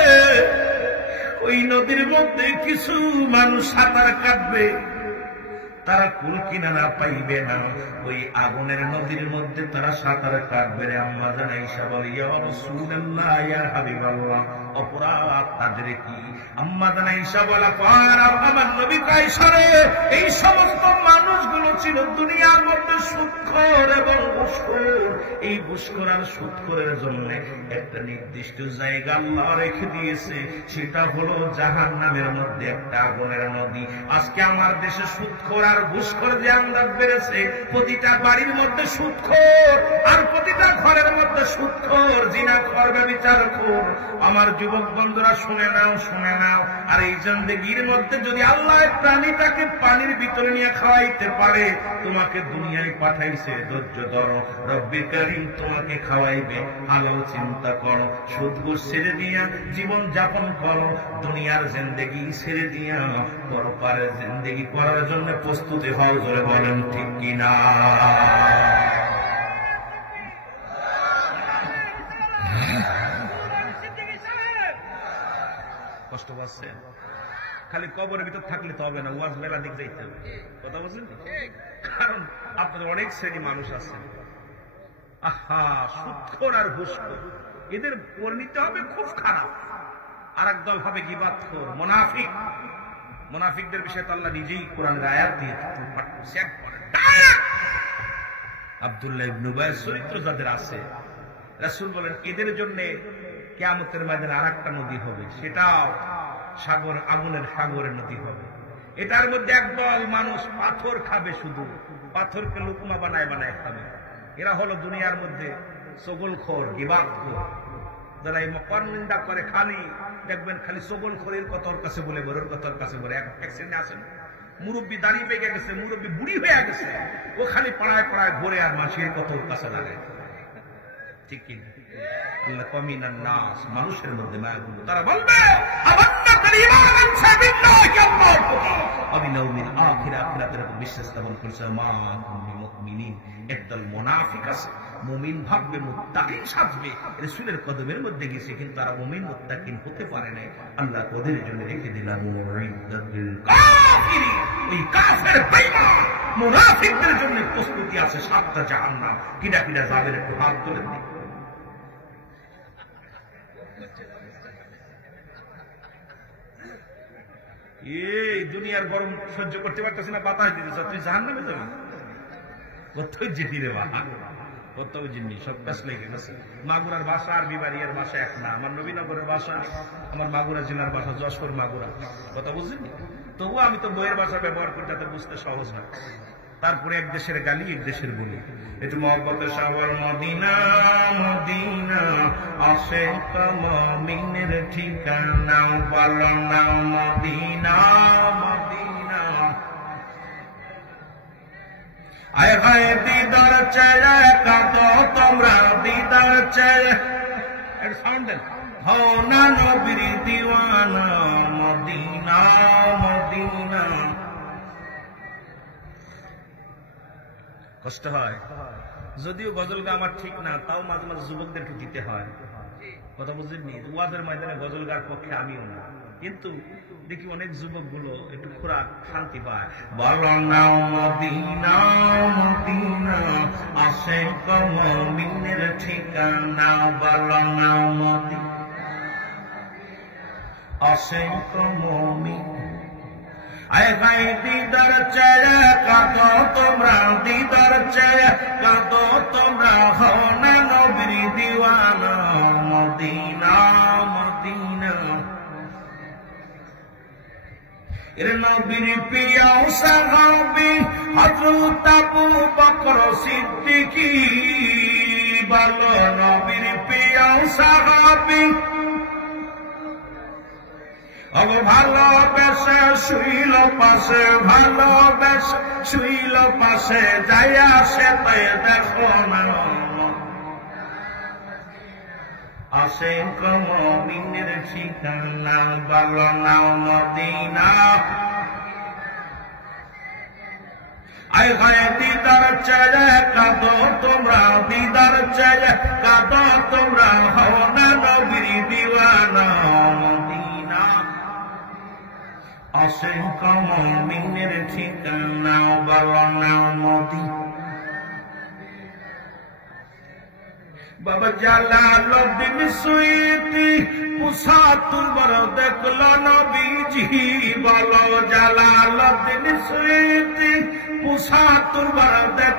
ওই নদীর মধ্যে কিছু মানুষ সাঁতার কাটবে, তারা কুল কিনারা পাইবে না, ওই আগুনের নদীর মধ্যে তারা সাঁতার কাটবে রে। আম্মা জান আয়েশা বলে, ইয়া রাসূলুল্লাহ, ইয়া হাবিবাল্লাহ, অপরাধ তাদের কি? আম্মা জান আয়েশা বলে, আমার নবী আয়েশা রে, এই সমস্ত মানুষগুলো ছিল দুনিয়ার মধ্যে সুদখোর এবং ঘুষখোর। এই ঘুষখোর আর সুদখোরের জন্য একটা নির্দিষ্ট জায়গা আল্লাহ রেখে দিয়েছে, সেটা হলো জাহান্নামের মধ্যে একটা আগুনের নদী। আজকে আমার দেশে সুদখোর আর ঘুষখোর যে আন্দাজ বেড়েছে, প্রতিটা বাড়ির মধ্যে সুদখোর, আর প্রতিটা ঘরের মধ্যে সুদখোর, জিনাখোর, ব্যভিচারখোর। আমার যুবক বন্ধুরা শুনে নাও, শুনে নাও। আর এই জিন্দেগির মধ্যে যদি আল্লাহ প্রাণীটাকে পানির ভিতরে নিয়ে খাওয়াইতে পারে, তোমাকে দুনিয়ায় পাঠাইছে, ধৈর্য ধরো, রব্বে কারিম তোমাকে খাওয়াইবে। আলো চিন্তা করো, সুদ ঘুষ ছেড়ে দিয়া জীবন যাপন করো, দুনিয়ার জিন্দেগি ছেড়ে দিয়া পরপারের জিন্দেগি করার জন্য প্রস্তুতি হও। জোরে বলেন ঠিক কিনা? কষ্ট পাচ্ছেন? খালি কবরের ভিতর থাকলে তো হবে না, ওয়াজ মেলা দিক যাইতে হবে। কথা বলছেন? কারণ আপনাদের অনেক শ্রেণী মানুষ আছেন, আহা, সুদখোর আর ঘুষখোর, এদের পরিণতি হবে খুব খারাপ। আর এক দল হবে গীবাতখোর, মুনাফিক। মুনাফিকদের বিষয়ে তো আল্লাহ নিজেই কোরআনের আয়াত দিয়ে আব্দুল্লাহ ইবনে উবাই চরিত্র যাদের আছে, রাসূল বলেন এদের জন্য কিয়ামতের ময়দানে আরেকটা নদী হবে, সেটাও সাগর, আগুনের সাগরের নদী হবে। এটার মধ্যে একদল মানুষ পাথর খাবে, শুধু পাথরকে লুকমা বানায় বানায় খাবে। এরা হলো দুনিয়ার মধ্যে সগলখোর, গিবাতখোর, যারা এই মকরনিন্দা করে, খালি দেখবেন খালি সগলখোরের কথার কাছে বলে, বড়র কথার কাছে বলে। এক শ্রেণী আছেন মুরব্বী দাঁড়িয়ে পেকে গেছে, মুরব্বী বুড়ি হয়ে গেছে, ও খালি পাড়ায় পাড়ায় ঘুরে আর মানুষের কথার কাছে লাগায়। ঠিক কি আল্লাহ কমিনান নাস, মানুষের মধ্যে মায়াগুলো, তারা বলবে আমান্নাতুল ঈমান আনসা বিল্লাহি আল্লাহ আবিনাউমিল আখিরা, আখিরাতের উপর বিশ্বাস স্থাপন করছে। মা মুমিনিন, একদল মুনাফিক আছে, মুমিন ভাববে, মুত্তাকিন সাজবে, রাসূলের কদমের মধ্যে গেছে, কিন্তু তারা মুমিন মুত্তাকিন হতে পারে না। আল্লাহ ওদের জন্য রেখে দিলাম মুরিদাতুল কাফিরিন, এই কাফের বেঈমান মুনাফিকদের জন্য প্রস্তুতি আছে 7টা জাহান্নাম। কিনা কিনা যাবেন, একটু হাত তুলে দিন। এই দুনিয়ার গরম সহ্য করতে পারতেছি না, বাতাস দিতেছ, তুই জাহান্নামে যাবি? কোথায় যেতি রে বাবা, কোথাও জিনিস সব প্যাস লেগে গেছে। মাগুরার ভাষা আর বিবাড়িয়ার ভাষা এক না। আমার নবীনগরের ভাষা, আমার মাগুরা জেলার ভাষা যশোর মাগুরা, কথা বুঝলেন? তবুও আমি তো বইয়ের ভাষা ব্যবহার করি, যাতে বুঝতে সহজ না। তারপরে এক দেশের গালি, এক দেশের বলি। একটু মহব্বতের শহর মদিনা, মদিনা আশিক মুমিনের ঠিকানা, বলো না মদিনা, মদিনা। আয় হায় দিদার চায়, কাঁদো তোমরা দিদার চায়, সাউন্ড দেন, হও না নবীর দিওয়ানা, মদিনা, মদিনা। কষ্ট হয়, যদিও গজল গা আমার ঠিক না, তাও মাঝে মাঝে যুবকদেরকে দিতে হয়, কথা বুঝলেননি? ওয়াদের ময়দানে গজল গার পক্ষে আমিও না, কিন্তু দেখি অনেক যুবক গুলো একটু খোরাক শান্তি পায়। বলো না মদিনা, মদিনা আশিক মুমিনের ঠিকানা, বলো না মদিনা আশিক মুমিন। আয় ভাই দিদার চায়, কাঁদো তোমরা দিদার চায়, কাঁদো তোমরা, হও না নবীর দিওয়ানা, মদিনা, মদিনা। এর নবীর প্রিয় সাহাবী হযরত আবু বকর সিদ্দিকী, বলো নবীর প্রিয় সাহাবী, अब ভালোবেসে শুইল পাশে, ভালোবেসে শুইল পাশে, যাইয়া সে তাই দেখো না আশিক মুমিনের ঠিকানা, বলো না মদিনা। আয় হায় দিদার চায়, কাঁদো তোমরা দিদার চায়, কাঁদো তোমরা, হও না নবীর দিওয়ানা, মদিনা আশিক মুমিনের ঠিকানা, বলো না মদিনা। বাবা জালালউদ্দিন সুয়ুতি পুসাতুর দেখলো নবীজি, বলো জালালউদ্দিন সুয়ুতি পুসাতুর দেখ,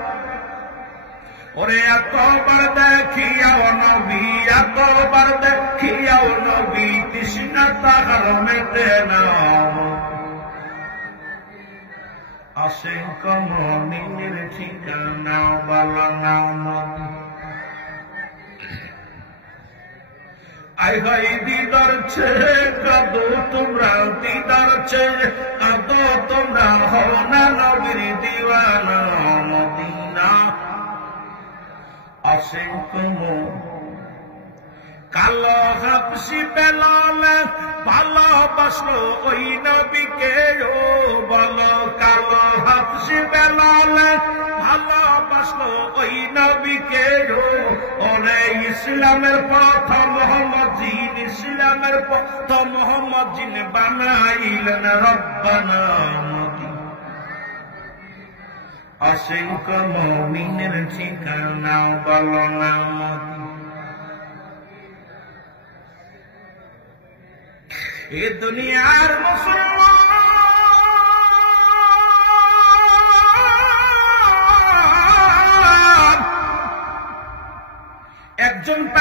ওরে এতবার দেখিয়াও নবী, এতবার দেখিয়াও নবী, তৃষ্ণা তাহার মেটে না। আশিক মুমিনের ঠিকানা, বলো না মদিনা। আয় হায় দিদার ছেড়ে কাঁদো তোমরা দিদার ছেড়ে, কাঁদো তোমরা, হও না নবীর দিওয়ানা, মদিনা আশিক কালো হাবশি বেলাল ভালোবাসলো ওই নবীকে, ও বলো কালো হাবশি বেলাল ভালোবাসলো ওই নবীকে, ওরে ইসলামের পথ মোহাম্মদ জিন, ইসলামের পথ মোহাম্মদ জিন বানাইলেন রব্বানা মদিনা। আশিক মুমিনের ঠিকানা, বলো না মদিনা। এ দুনিয়ার মুসলমান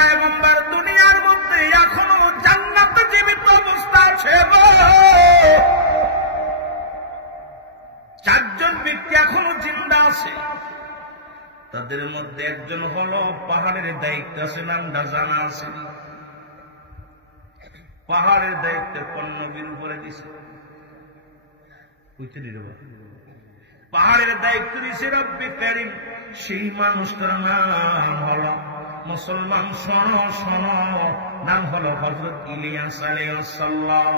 পয়গম্বর দুনিয়ার মধ্যে এখনো জান্নাতে জীবিত অবস্থা আছে। চারজন ব্যক্তি এখনো জিন্দা আছে। তাদের মধ্যে একজন হলো পাহাড়ের দায়িত্ব আছে, নামটা জানা আছে। পাহাড়ের দায়িত্বের নবীর উপরে দিছে, পাহাড়ের দায়িত্ব দিছে রব্বে কারীম। সেই মানুষটার নাম হলো, মুসলমান শোনো শোনো, নাম হলো হযরত ইলিয়াস আলাইহিস সালাম।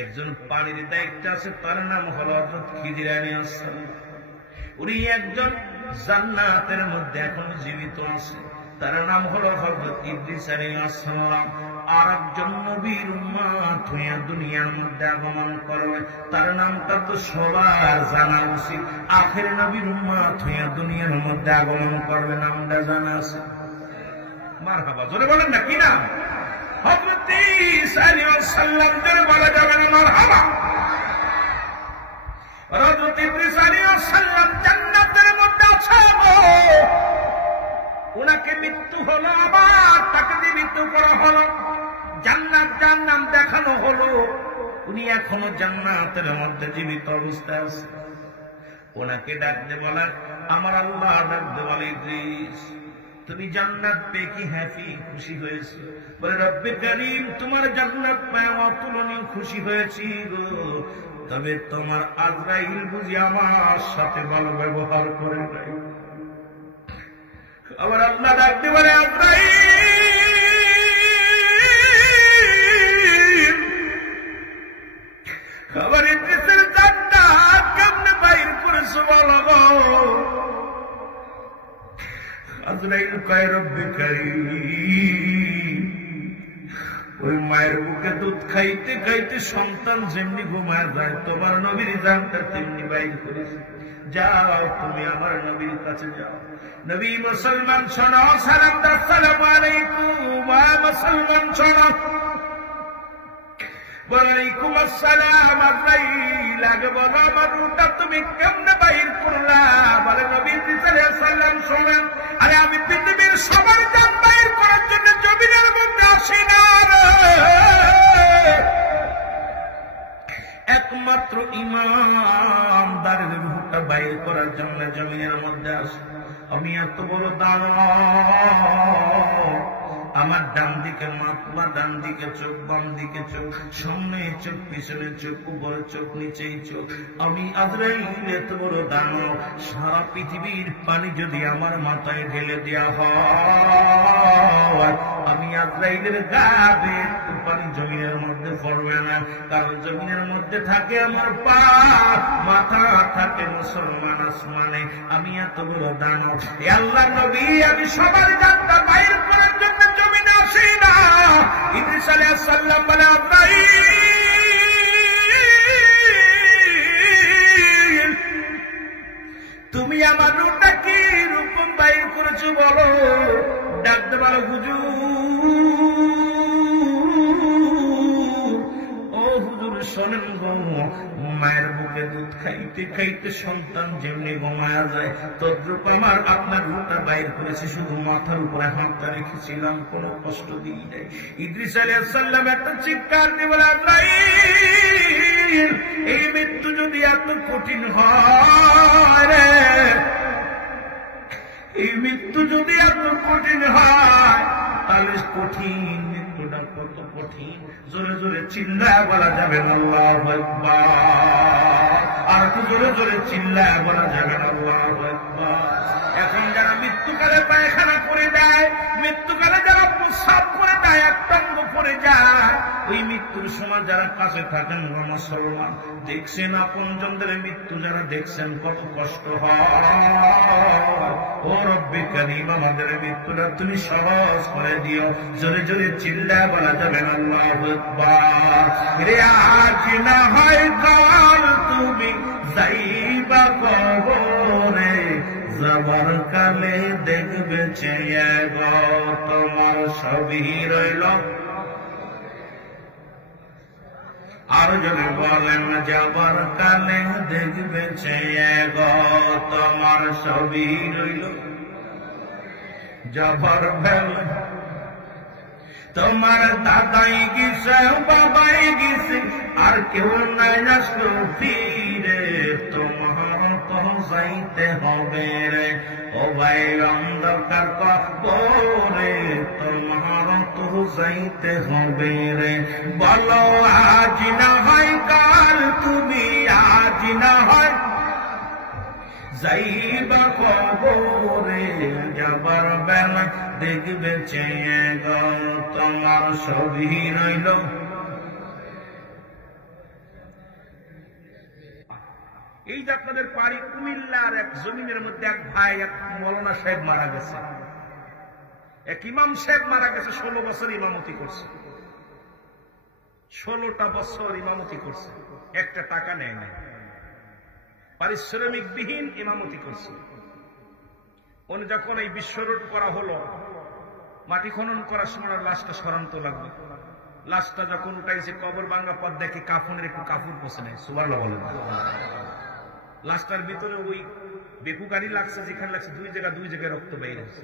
একজন পানির দায়িত্ব আছে, তার নাম হলো হযরত খিজির আলাইহিস সালাম। উনি একজন জান্নাতের মধ্যে এখন জীবিত আছে, তার নাম হলো হযরত ইদ্রিস আলাইহিস সালাম। আর একজন নবীর উম্মত হয়ে দুনিয়ার মধ্যে আগমন করবে, তার নামটা তো সবার জানা উচিত। আখের নবীর উম্মত হয়ে দুনিয়ার মধ্যে আগমন করবে, নামটা জানা আছে? মারহাবা, জোরে বলেন না, কি নাম? হযরত ঈসা আলাইহিস সালাম। জোরে বলা যাবে না মারহাবা? হযরত ইদ্রিস আলাইহিস সালাম জান্নাতের মধ্যে আছে। ওনাকে মৃত্যু হলো, আবার তাকে জীবিত করা হলো, জান্নাত জাহান্নাম দেখানো হলো। উনি এখনো জান্নাতের মধ্যে জীবিত অবস্থায় আছে। ওনাকে ডাকতে বলেন, আমার আল্লাহ ডাকতে বলে, ইদ্রিস তুমি জান্নাত পেয়ে কি হ্যাপি, খুশি হয়েছে? বলে, রব্বে কারীম তোমার জান্নাত পেয়ে অতুলনীয় খুশি হয়েছি গো, তবে তোমার আজরাইল বুঝি আমার সাথে ভালো ব্যবহার করে নাই। আবার আল্লাহ ডাকতে বলে, আজরাইল আবার ইদ্রিসের জান্নাত কেমনে বাইর করেছো বলো গো? আজরাইল কয়, রব্বে কারীম ওই মায়ের বুকে দুধ খাইতে খাইতে সন্তান যেমনি ঘুমায় যায়, তোমার নবীর জানটা তেমনি বাইর করেছে। যাও তুমি আমার নবীর কাছে যাও। নবী মুসলমান শোনো, সালাম দাও, আসসালামু আলাইকুম। মুসলমান শোনো, ওয়ালাইকুম আসসালাম। আজরাইল আগে বলো, আমার রূহটা তুমি কেমনে বাইর করলা? বলে, নবী আলাইহিস সালাম শোনেন, আরে আমি পৃথিবীর সবার জান বাইর করার জন্য জমিনের মধ্যে আসি না, একমাত্র ইমানদারের রূহটা বাইর করার জন্য জমিনের মধ্যে আসে। আমি এত বড় দানব, আমার ডান দিকে মাথা, ডান দিকে চোখ, বাম দিকে চোখ, সামনে চোখ, পিছনে চোখ, উপরে চোখ, নিচেই চোখ। আমি আজরাইল এত বড় দানব, সারা পৃথিবীর পানি যদি আমার মাথায় ঢেলে দেওয়া হয়, আমি আজরাইলের গায়ে একটু পানি জমিনের মধ্যে পড়বে না, কারণ জমিনের মধ্যে থাকে আমার পা, মাথা থাকে মুসলমান আসমানে। আমি এত বড় দানব, এ আল্লাহর নবী, আমি সবার জানটা বাইর করার জন্য জমিনে আসি না। ইদ্রিস আলাইহিস সালাম বলে, আজরাইল তুমি আমার রূহটা কি রূপম বাইর করেছো বলো? ডাকতে পারো, হুজুর, ও হুজুর শোনেন গো, মায়ের বুকে দুধ খাইতে খাইতে সন্তান যেমনি ঘুমায়া যায়, তদ্রূপ আমার আপনার রূহটা বাইর করেছে, শুধু মাথার উপরে হাতটা রেখেছিলাম, কোনো কষ্ট দিই নাই। ইদ্রিস আলাইহিস সালাম একটা চিৎকার দিয়ে বলে, আজরাইল এই মৃত্যু যদি এত কঠিন হয় রে, এই মৃত্যু যদি এত কঠিন হয়, তাহলে কঠিন মৃত্যুটা কত কঠিন, জোরে জোরে চিল্লায় বলা যাবে না আল্লাহু আকবার। আর একটু জোরে জোরে চিল্লায় বলা যাবে না আল্লাহু আকবার। এখন যারা মৃত্যুকালে পায়খানা করে দেয়, মৃত্যুকালে যারা প্রস্রাব করে দেয়, একটাঙ্গ করে যায়, ওই মৃত্যুর সময় যারা কাছে থাকেন মুসলমান, দেখছেন আপনজনদের মৃত্যু যারা দেখছেন কত কষ্ট হয়। ও রব্বে কারীম আমাদের মৃত্যুটা তুমি সহজ করে দিও, জোরে জোরে চিল্লায় বলা যাবে না আল্লাহু আকবার। রে আজ না হয় কাল তুমি যাইবা কবরে, যাবার কালে দেখবে চেয়ে গো তোমার সবই রইল। আর যদি বলেন যাবার কালে দেখবে চেয়ে গো তোমার সবই রইল। যাবার বেলা তোমার দাদাই গেছে বাবাই গেছে আর কেউ নাই আসলো ফিরে তোমার তো যাইতে হবে রে ও ভাই অন্ধকার কবরে তোমার তো যাইতে হবে রে বলো আজ না হয় কাল তুমি আজ না হয় যাইবা কবরে যাবার বেলা দেখবে চেয়ে গো তোমার ছবি রইল। এই যে আপনাদের বাড়ি কুমিল্লার এক জমিনের মধ্যে এক ভাই এক মৌলানা সাহেব মারা গেছে, এক ইমাম সাহেব মারা গেছে, 16 বছর ইমামতি করছে, 16টা বছর ইমামতি করছে, একটা টাকা নেয় না, পারিশ্রমিক বিহীন ইমামতি করছে। উনি যখন এই বিশ্ব রোড করা হলো, মাটি খনন করার সময় লাশটা সরান্ত লাগবে, লাশটা যখন উঠাইছে কবর ভাঙা পথ দেখে কাফনের একটু কাপড় পচে নেয়, সুবহানাল্লাহ বলেন। লাশটার ভিতরে ওই বেকু গাড়ি লাগছে, যেখানে লাগছে দুই জায়গায় রক্ত বের হচ্ছে।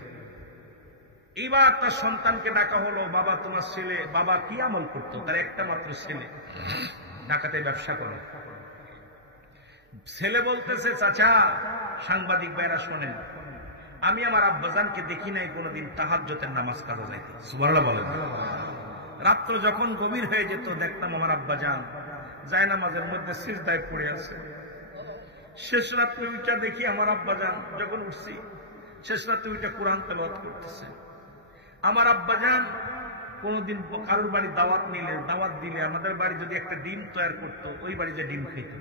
এইবার তার সন্তানকে ডাকা হলো, বাবা তোমার ছেলে, বাবা কি আমল করতো, তার একটা মাত্র ছেলে, ঢাকাতে ব্যবসা করে। ছেলে বলতেছে, চাচা সাংবাদিক ভাইরা শোনেন, আমি আমার আব্বাজানকে দেখি নাই কোনোদিন তাহাজ্জুদের নামাজ কাজা যাইতে, সুবহানাল্লাহ বলেন। রাত্র যখন গভীর হয়ে যেত দেখতাম আমার আব্বাজান জায়নামাজের মধ্যে সিজদায় পড়ে আছে। শেষ রাত্রে উইটা দেখি আমার আব্বাজান, যখন উঠছি শেষ রাত্রে উইটা কোরআন তেলাওয়াত করতেছে। আমার আব্বাজান কোনদিন কারোর বাড়ি দাওয়াত দিলে আমাদের বাড়ি যদি একটা ডিম তৈরি করতো, ওই বাড়িতে ডিম খাইত।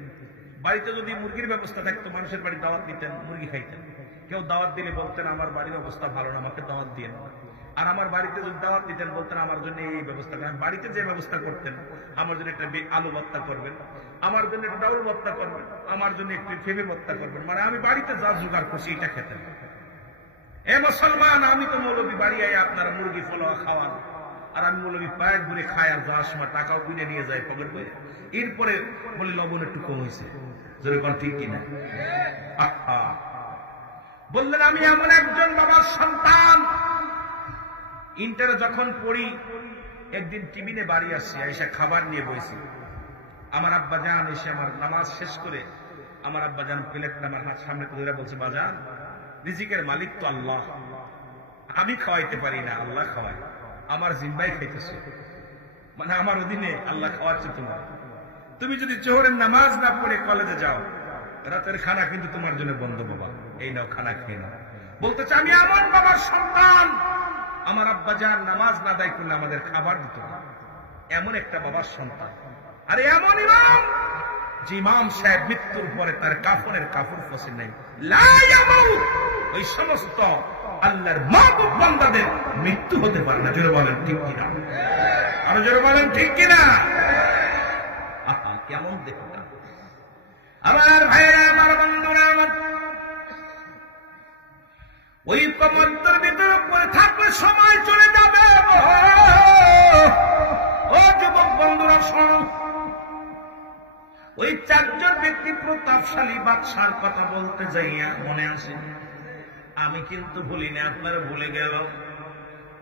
বাড়িতে যদি মুরগির ব্যবস্থা থাকতো, মানুষের বাড়ি দাওয়াত দিতেন, মুরগি খাইতেন। কেউ দাওয়াত দিলে বলতেন আমার বাড়ির অবস্থা ভালো না, আমাকে দাওয়াত দিয়ে না। আর আমার বাড়িতে যদি দাওয়াত দিতেন বলতেন আমার জন্য এই ব্যবস্থা করেন। বাড়িতে যে ব্যবস্থা করতেন, আমার জন্য একটা আলু ভর্তা করবেন, আমার জন্য একটা ডাউল ভর্তা করবেন, আমার জন্য একটু ফেবে ভর্তা করবেন, মানে আমি বাড়িতে যা জোগাড় করছি এটা খেতেন। এ মুসলমান, আমি তো মৌলবী বাড়ি আই আপনারা মুরগি ফলোয়া খাওয়ান, আর আমি মৌলবী পায়ে ঘুরে খাই, আর যাওয়ার সময় টাকাও কিনে নিয়ে যায় পকেট করে। এরপরে বলি লবণ একটু কম হয়েছে, যেরকম ঠিক কিনা। বললেন আমি এমন একজন বাবার সন্তান, ইন্টারে যখন পড়ি একদিন টিফিনে বাড়ি আসছি, এসে খাবার নিয়ে বসেছি। আমার আব্বাজান এসে আমার নামাজ শেষ করে আমার আব্বাজান প্লেটটা আমার হাত সামনে ধরে বলছে, বাজান রিজিকের মালিক তো আল্লাহ, আমি খাওয়াইতে পারি না, আল্লাহ খাওয়ায়, আমার জিম্বাই খাইতেছে, মানে আমার অধীনে আল্লাহ খাওয়াচ্ছে তোমার। তুমি যদি জোহরের নামাজ না পড়ে কলেজে যাও, রাতের খানা কিন্তু তোমার জন্য বন্ধ বাবা, এই নাও খানা খেয়ে নাও। বলতে চাই আমি এমন বাবার সন্তান, আমার আব্বাজান নামাজ না আদায় করলে আমাদের খাবার দিত না, এমন একটা বাবার সন্তান। আরে এমন ইমাম, যে ইমাম সাহেব মৃত্যুর পরে তার কাফনের কাপড় পছন্দ নেই, ওই সমস্ত আল্লাহর মাহবুব বান্দাদের মৃত্যু হতে পারে না। জোরে বলেন ঠিক কিনা, আরো জোরে বলেন ঠিক কিনা। আহা কেমন দেখতাম আমার ভাইরা, আমার বন্ধুরা, আমার ওই কবরের ভিতরে পড়ে থাকলে সময় চলে যাবে। ও যুবক বন্ধুরা শোনো, ওই 4 জন ব্যক্তি প্রতাপশালী বাদশার কথা বলতে যাইয়া মনে আছে, আমি কিন্তু ভুলি না, আপনারা ভুলে গেল।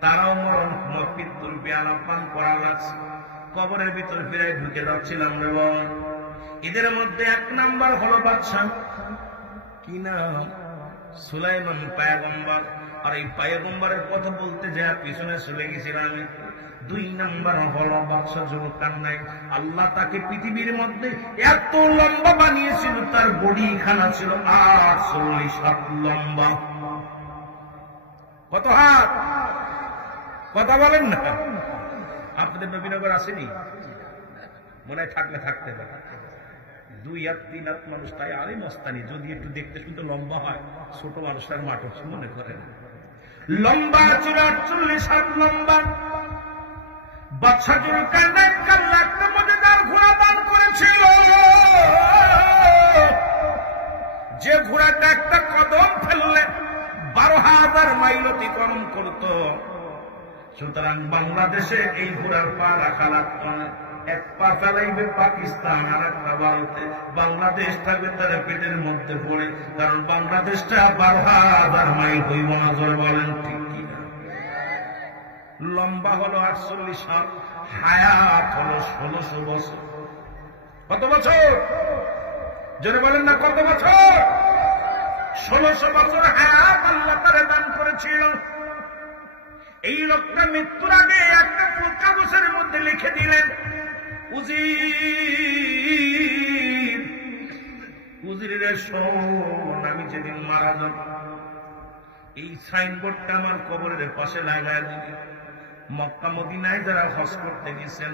তারাও মরণ মৃত্যুর পেয়ালা পান করা লাগছে, কবরের ভিতরে ফিরে ঢুকে যাচ্ছিলাম রে বল। এদের মধ্যে 1 নাম্বার হলো বাদশা, কি নাম, সুলাইমান পয়গম্বর। আর এই পয়গম্বরের কথা বলতে যা পিছনে চলে গেছিলাম। 2 নাম্বার হলো বাদশা জুলকারনাইন। আল্লাহ তাকে পৃথিবীর মধ্যে এত লম্বা বানিয়েছিল, তার বডি খানা ছিল 48 হাত লম্বা। কত হাত? কথা বলেন না। আপনাদের নবীনগর আসেনি? মনে হয় থাকলে থাকতে পারে। 2 হাত 3 হাত মানুষ, তাই আরে মস্তানি। যদি একটু দেখতে শুনতে লম্বা হয়, ছোট মানুষটার মাঠক মনে করেন। লম্বা ছিল 48 হাত লম্বা। বাদশা জুলকারনাইন আল্লাহ একটা মজাদার ঘোড়া দান করেছিল, যে ঘোড়াটা একটা কদম ফেললে 12,000 মাইল অতিক্রম করত। সুতরাং বাংলাদেশে এই ঘোড়ার পা রাখা লাগত না। 1 পা ফেলাইবে পাকিস্তান, আর 1 পা ভারতে, বাংলাদেশ থাকবে তার পেটের মধ্যে পড়ে। কারণ বাংলাদেশটা 12,000 মাইল হইব না। জোর বলেন ঠিক কিনা। লম্বা হলো 48 সাল, হায়াত হলো 1600 বছর। কত বছর? জোরে বলেন না, কত বছর? 1600 বছর হায়াত আল্লাহ তারে দান করেছিল। এই লোকটা মৃত্যুর আগে একটা কাগজের মধ্যে লিখে দিলেন, উজিরের শোন, আমি যেদিন মারা যাব এই সাইনবোর্ডটা আমার কবরের পাশে লাগায় দিবি। মক্কা মদিনায় যারা হজ করতে গেছেন,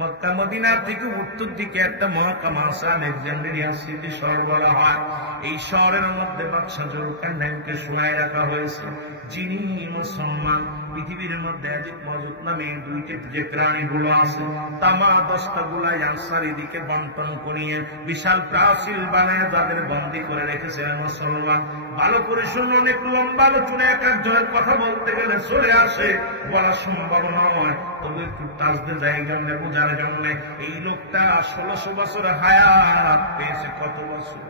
মক্কা মদিনার থেকে উত্তর দিকে একটা মহকামা আছে, আলেকজান্দ্রিয়া সিটি শহর বলা হয়। এই শহরের মধ্যে বাদশা জুলকারনাইনকে শোনায় রাখা হয়েছে, যিনি মুসলমান পৃথিবীর মধ্যে আজিদ মজুদ নামে দুইটি যে প্রাণীগুলো আছে, তামা 10টা গুলাই আনসার এদিকে বন্টন করিয়ে বিশাল প্রাচীর বানায় তাদের বন্দী করে রেখেছিলেন মুসলমান। ভালো করে শুনুন, অনেক লম্বা আলোচনা, এক একজনের কথা বলতে গেলে চলে আসে, বলা সম্ভব নয়, তবে একটু তাজদের জায়গা বোঝার জন্য। এই লোকটা 1600 বছর হায়াত পেয়েছে। কত বছর?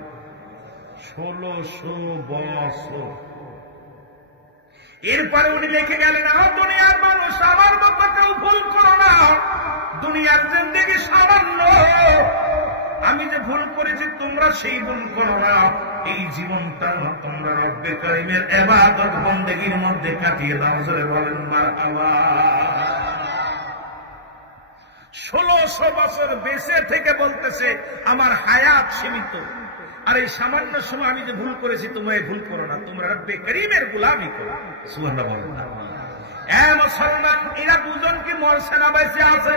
1600 বছর। এরপরে উনি লিখে গেলেন, দুনিয়ার মানুষ, আমার মতো কেউ ভুল করো না, দুনিয়ার জিন্দেগি সামান্য, আমি যে ভুল করেছি তোমরা সেই ভুল করো না। এই জীবনটা তোমরা রব্বে কারিমের ইবাদত বন্দেগীর মধ্যে কাটিয়ে দাও। জোরে বলেন মারহাবা। 1600 বছর বেঁচে থেকে বলতেছে আমার হায়াত সীমিত, আর এই সামান্য সময় আমি যে ভুল করেছি তোমরা ভুল করো না, তোমরা রব্বে কারিমের গোলামি করো। সুবহানাল্লাহ বলেন। মুসলমান, এরা দুজন কি মরছে না বেঁচে আছে?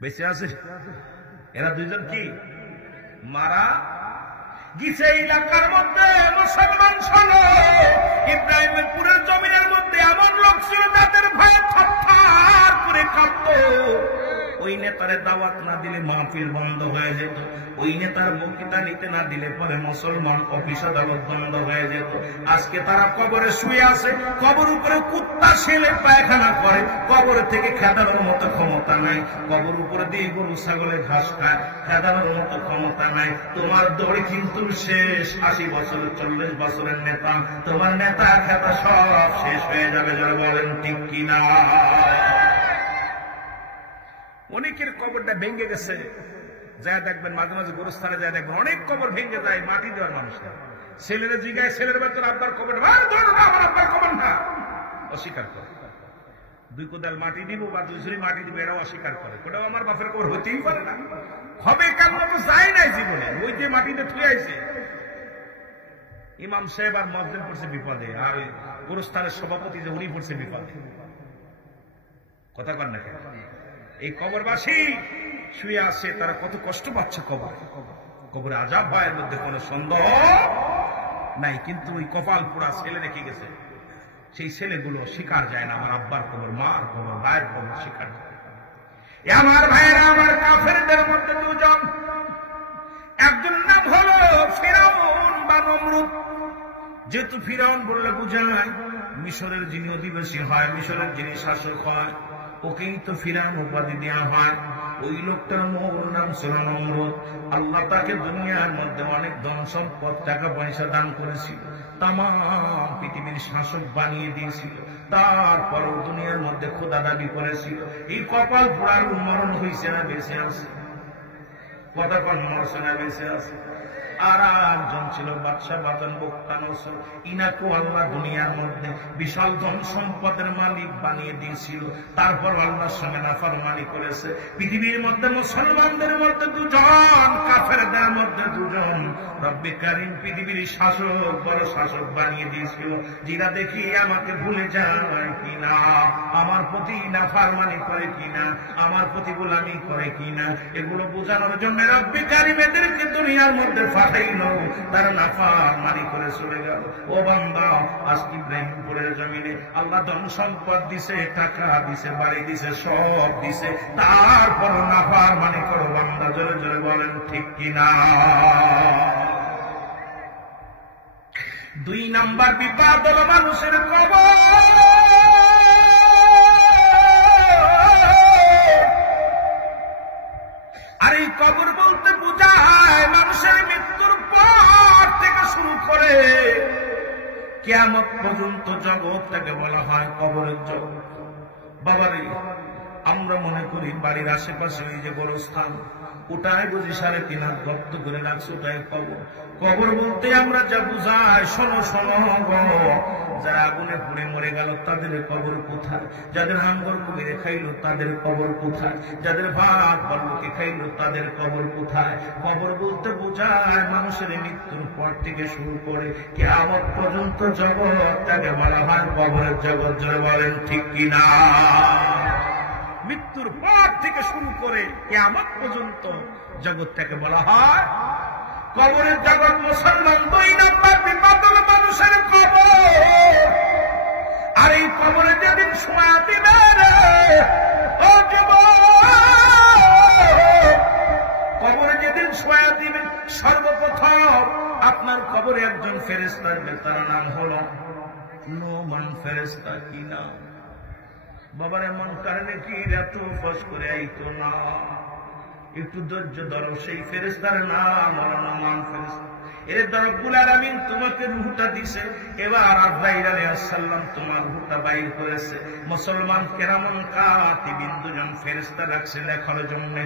বেঁচে আছে। এরা দুইজন কি মারা গিছে। এলাকার মধ্যে মুসলমান শোনো, ইব্রাহিমপুরের জমিনের মধ্যে এমন লোক ছিল যাদের ভয়ে থরথর করে কাঁপত। ওই নেতারে দাওয়াত না দিলে মাহফিল বন্ধ হয়ে যেত, ওই নেতার বক্তৃতা নিতে না দিলে পরে মুসলমান অফিস আদালত বন্ধ হয়ে যেত। আজকে তারা কবরে শুয়ে আছে, কবর উপরে কুত্তা শেলে পায়খানা করে, কবর থেকে খেদানোর মতো ক্ষমতা নাই। কবর উপরে দিয়ে গরু ছাগলে ঘাস খায়, খেদানোর মতো ক্ষমতা নাই। তোমার দড়ি কিন্তু শেষ। 80 বছর 40 বছরের নেতা, তোমার নেতা খেতা সব শেষ হয়ে যাবে। যারা বলেন ঠিক কিনা? অনেকের কবরটা ভেঙে গেছে, যা দেখবেন মাঝে মাঝে গোরস্থানে যা দেখবেন অনেক কবর ভেঙে যায় মাটি দেওয়ার মানুষরা। ছেলেরা জিগায়, ছেলের ভেতর আব্বার কবর, আমার আব্বার কবর না, অস্বীকার করে। 2 কোদাল মাটি দিব বা 2 ঝুড়ি মাটি দিব, এটাও অস্বীকার করে। ওটাও আমার বাপের কবর হতেই পারে না, হবে কেন? তো যায় নাই জীবনে, ওই যে মাটিতে থুয়ে আছে। ইমাম সাহেব আর মসজিদ পড়ছে বিপদে, আর গোরস্থানের সভাপতি যে উনি পড়ছে বিপদে। কথা কন না কেন? এই কবরবাসী শুয়ে আছে, তারা কত কষ্ট পাচ্ছে। কবরে আযাব হয়, এর মধ্যে কোনো সন্দেহ নাই। কিন্তু ওই কপাল পোড়া ছেলে রেখে গেছে, সেই ছেলেগুলো শিকার যায় না। আমার আব্বার কবর, মার কবর, ভাইয়ের কবর শিকার যায়। আমার ভাইয়েরা, আমার কাফেরদের মধ্যে দুজন, একজন নাম হলো ফিরাউন বা নমরুদ। যেহেতু ফিরাউন বললে বুঝায় মিশরের যিনি অধিবাসী হয়, মিশরের যিনি শাসক হয়, ওকেই তো ফিরাউন উপাধি দেওয়া হয়। ওই লোকটার মূল নাম ছিল নমরুদ। আল্লাহ তাকে দুনিয়ার মধ্যে অনেক ধন সম্পদ, টাকা পয়সা দান করেছিল, তাম পৃথিবীর শাসক বানিয়ে দিয়েছিল। তারপরও দুনিয়ার মধ্যে খোদা দাবি করেছিল। এই কপাল পোড়ার মরণ হয়েছে না বেঁচে আছে? কথা কন, মরছে না বেঁচে আছে? আর একজন ছিল বাদশা বাদন বক্তানসর, ইনাকু আল্লাহ দুনিয়ার মধ্যে বিশাল ধন সম্পদের মালিক বানিয়ে দিয়েছিল। তারপর আল্লাহর সঙ্গে নাফরমানি করেছে। পৃথিবীর মধ্যে মুসলমানদের মধ্যে দুজন, কাফেরদের মধ্যে দুজন, রব্বে কারীম পৃথিবীর শাসক, বড় শাসক বানিয়ে দিয়েছিল। যারা দেখি আমাকে ভুলে যায় কিনা, আমার প্রতি নাফরমানি করে কিনা, আমার প্রতি গোলামি করে কিনা, এগুলো বোঝানোর জন্য রব্বে কারীম এদেরকে দুনিয়ার মধ্যে তারা নাফরমানি করে চলে গেল। ও বান্দা, আজকে ইব্রাহিমপুরের জমিনে আল্লাহ ধন সম্পদ দিছে, টাকা দিছে, বাড়ি দিছে, সব দিছে, তারপর নাফরমানি করো বান্দা। জোরে জোরে বলেন ঠিক কিনা? 2 নাম্বার বিপদ হলো মানুষের কবর। আর এই কবর বলতে বোঝায় মানুষের মৃত্যুর পর থেকে শুরু করে কিয়ামত কিয়ামত পর্যন্ত জগৎটাকে বলা হয় কবরের জগৎ। বাবারে, আমরা মনে করি বাড়ির আশেপাশে ওই যে গোরস্থান, ওটাই বুঝি 3.5 হাত গর্ত করে রাখছে, ওটাই কবর। কবর বলতে আমরা যা বুঝাই, শোনো শোনো গো, যারা আগুনে পুড়ে মরে গেল তাদের কবর কোথায়? যাদের হাঙ্গর কুমিরে খাইলো তাদের কবর কোথায়? যাদের ভাত বল্লুকে খাইলো তাদের কবর কোথায়? কবর বলতে বোঝায় মানুষের মৃত্যুর পর থেকে শুরু করে কিয়ামত পর্যন্ত জগৎটাকে বলা হয় কবরের জগৎ। যারা বলেন ঠিক কিনা? মৃত্যুর পর থেকে শুরু করে কিয়ামত পর্যন্ত জগৎটাকে বলা হয় কবরের জগৎ। মুসলমান 2 নম্বর বিপদ হলো মানুষের কবর। আর এই কবরে যেদিন শোয়া দিবে রে ও যুবক, কবরে যেদিন শোয়া দিবে, সর্বপ্রথম আপনার কবরে একজন ফেরেশতা আসবে, তার নাম হলো নোমান ফেরেশতা। কি নাম? বাবার এমন কারণে কি এত ফস করে আইতো না, একটু ধৈর্য ধরো। সেই ফেরেশতার নাম হলো নোমান ফেরেশতা। এর রব্বুল আলামিন তোমাকে রূহটা দিছে, এবার আজরাইল আলাইহিস সালাম তোমার রূহটা বাইর করেছে। মুসলমান কেরামান কাতিবিন 2 জন ফেরেশতা রাখছে লেখার জন্য।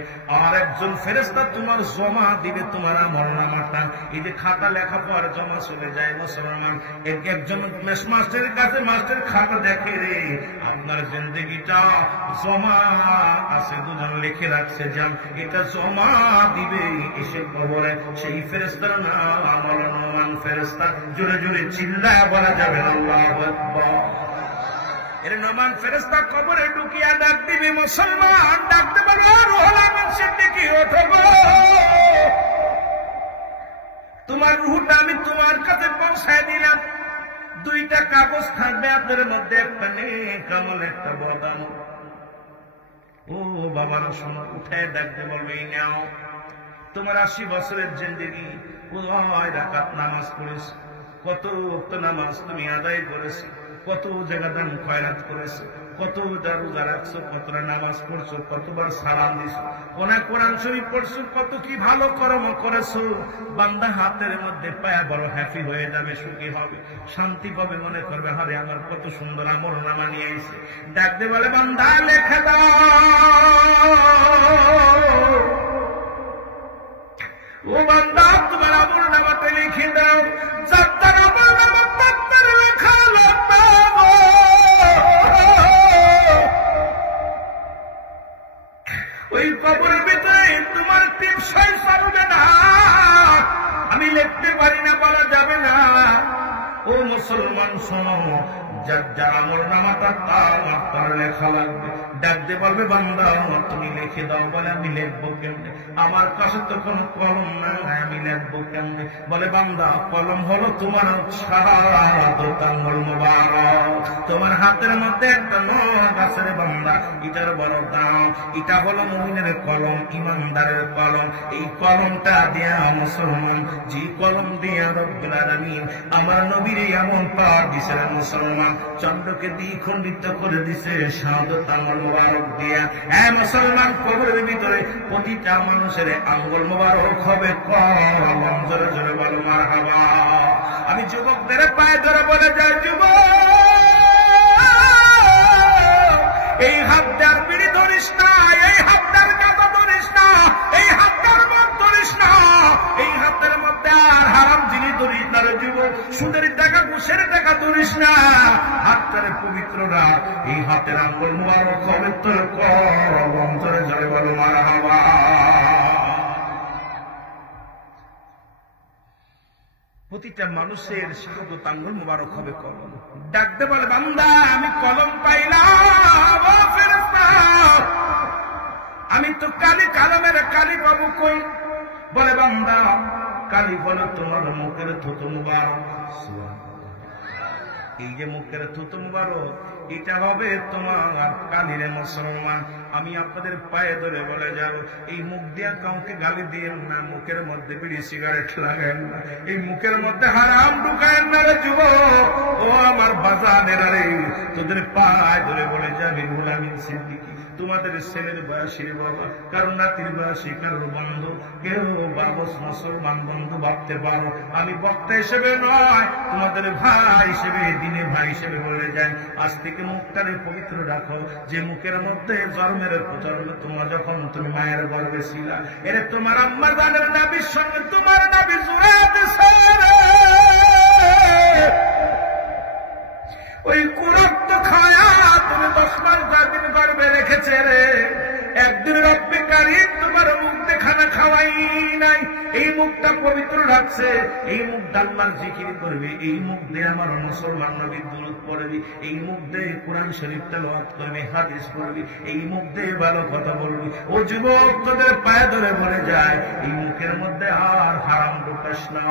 আর একজন ফেরেশতা তোমার জমা দিবে তোমার আমলনামাটা। এই যে খাতা লেখা পর জমা চলে যায় মুসলমান, একজন মাস্টারের কাছে মাস্টার খাতা দেখে রে আপনার জিন্দেগিটা জমা আছে, 2 জন লিখে রাখছে, যান এটা জমা দিবে এসে কবরে। সেই ফেরেশতার নাম নোমান ফেরেশতা। জোরে জোরে চিল্লায় বলা যাবে আল্লাহু আকবার। এর নোমান ফেরেশতা কবরে ঢুকিয়া ডাক দিবে মুসলমান, ডাকতে বলবে রুহুল আমিন সিদ্দিকী, ওঠো গো, তোমার রুহটা আমি তোমার কাছে পৌঁছায় দিলাম। 2টা কাগজ থাকবে আপনার মধ্যে, একটা নেক আমল, একটা বদ আমল। ও বাবার শোনো, উঠায় ডাকতে বলবে এই নাও, তোমার 80 বছরের জিন্দেগি, কয় রাকাত নামাজ পড়েছ, কত ওয়াক্ত নামাজ তুমি আদায় করেছো, কত জায়গা দান খয়রাত করেছো, কতটা রোজা রাখছো, কতটা নামাজ পড়ছো, কতবার সালাম দিছো, কোরআন শরীফ পড়ছো, কত কি ভালো কর্ম করেছো। বান্দা হাতের মধ্যে পায়া বড় হ্যাপি হয়ে যাবে, সুখী হবে, শান্তি পাবে, মনে করবে আরে আমার কত সুন্দর আমল নামা নিয়ে আইছে। ডাকতে বলে বান্দা লেখা দাও, ও বান্দা তোমার আমল নামাতে লিখে দাও। যার আমল নামা তার লেখা লাগবে। ওই কবরের ভিতরে তোমার টিপসই চলবে না, আমি লিখতে পারি না, বলা যাবে না। ও মুসলমান শোনো, যার আমল নামাটা তার লেখা লাগবে। ডাকতে বলবে বান্দা তুমি লিখে দাও। বলে আমি লিখবো কেমনে, আমার কাছে তো কোনো কলম নাই, আমি লিখবো কেমনে? বলে বান্দা কলম হলো তোমার শাহাদাত আঙ্গুল মুবারক, তোমার হাতের মধ্যে একটা নখ আছে রে বান্দা, এটার বড় দাম। এটা হলো মুমিনের কলম, ইমানদারের কলম। এই কলমটা দিয়া মুসলমান, যে কলম দিয়া রব্বুল আলামিন আমার নবীর এমন পাওয়ার দিছে মুসলমান, চন্দ্রকে দ্বিখণ্ডিত করে দিছে শাহাদাত আঙ্গুল মুবারক দিয়া। মুসলমান কবরের ভিতরে প্রতিটা মানুষের আঙ্গুল মুবারক হবে কলম। জোরে জোরে বলো মারহাবা। আমি যুবকদের পায়ে ধরে বলে যাই, যুবক এই হাতটার বিড়ি ধরিস না, এই হাতটার গাঁজা ধরিস না, এই হাতটার মদ ধরিস না, এই হাতের মধ্যে আর হারাম জিনিস ধরিস না রে যুবক, সুদের টাকা ঘুষের টাকা ধরিস না। হাতটারে পবিত্র রাখ, এই হাতের আঙ্গুল মুবারক হবে তোর কলম। জোরে জোরে বলো মারহাবা। প্রতিটা মানুষের শাহাদাত আঙ্গুল মুবারক হবে কলম। ডাকতে বলে বান্দা আমি কলম পাইলাম, ও ফেরেশতা আমি তো কালি, কালামের কালি পাবো কই? বলে বান্দা কালি হলো তোমার মুখের থুতু মুবারক। এই যে মুখের থুতু মুবারক, এটা হবে তোমার কালিরে মুসলমান। আমি আপনাদের পায়ে ধরে বলে যাব, এই মুখ দিয়ে কাউকে গালি দিয়েন না, মুখের মধ্যে বিড়ি সিগারেট লাগান না, এই মুখের মধ্যে হারাম ঢুকায়েন না রে যুবক। ও আমার বাজানেরা রে, তোদের পায়ে ধরে বলে যাবি রুহুল আমিন সিদ্দিকী তোমাদের ছেলের বয়সী বাবা, কারণ নাতির বয়সী কারোর বন্ধু, কেউ বাবস মুসলমান বন্ধু ভাবতে পারো। আমি বক্তা হিসেবে নয়, তোমাদের ভাই হিসেবে, দিনে ভাই হিসেবে বলে যায়, আজ থেকে মুখটারে পবিত্র রাখো। যে মুখের মধ্যে জন্মের প্রচন্ড, তোমার যখন তুমি মায়ের গর্ভে ছিলা, এর তোমার আম্মা জানের নাবির সঙ্গে তোমার নাবি জুড়ে দিছে। ওই কুরক্ত খায়া তুমি 10 মাস 10 দিন গর্ভে রেখেছে রে। একদিন রব্বে কারীম তোমার মুখ দেখানা খাওয়াই নাই, এই মুখটা পবিত্র রাখছে, এই মুখ আল্লাহর জিকির করবে, এই মুখ দিয়ে আমার মুসলমান নবীর দুরূদ পড়বি, এই মুখ দিয়ে কোরআন শরীফ তেলাওয়াত করবি, হাদিস পড়বি, এই মুখ দিয়ে ভালো কথা বলবি। ও যুবক, তোদের পায়ে ধরে বলে যায়, এই মুখের মধ্যে আর হারাম ঢোকাস না,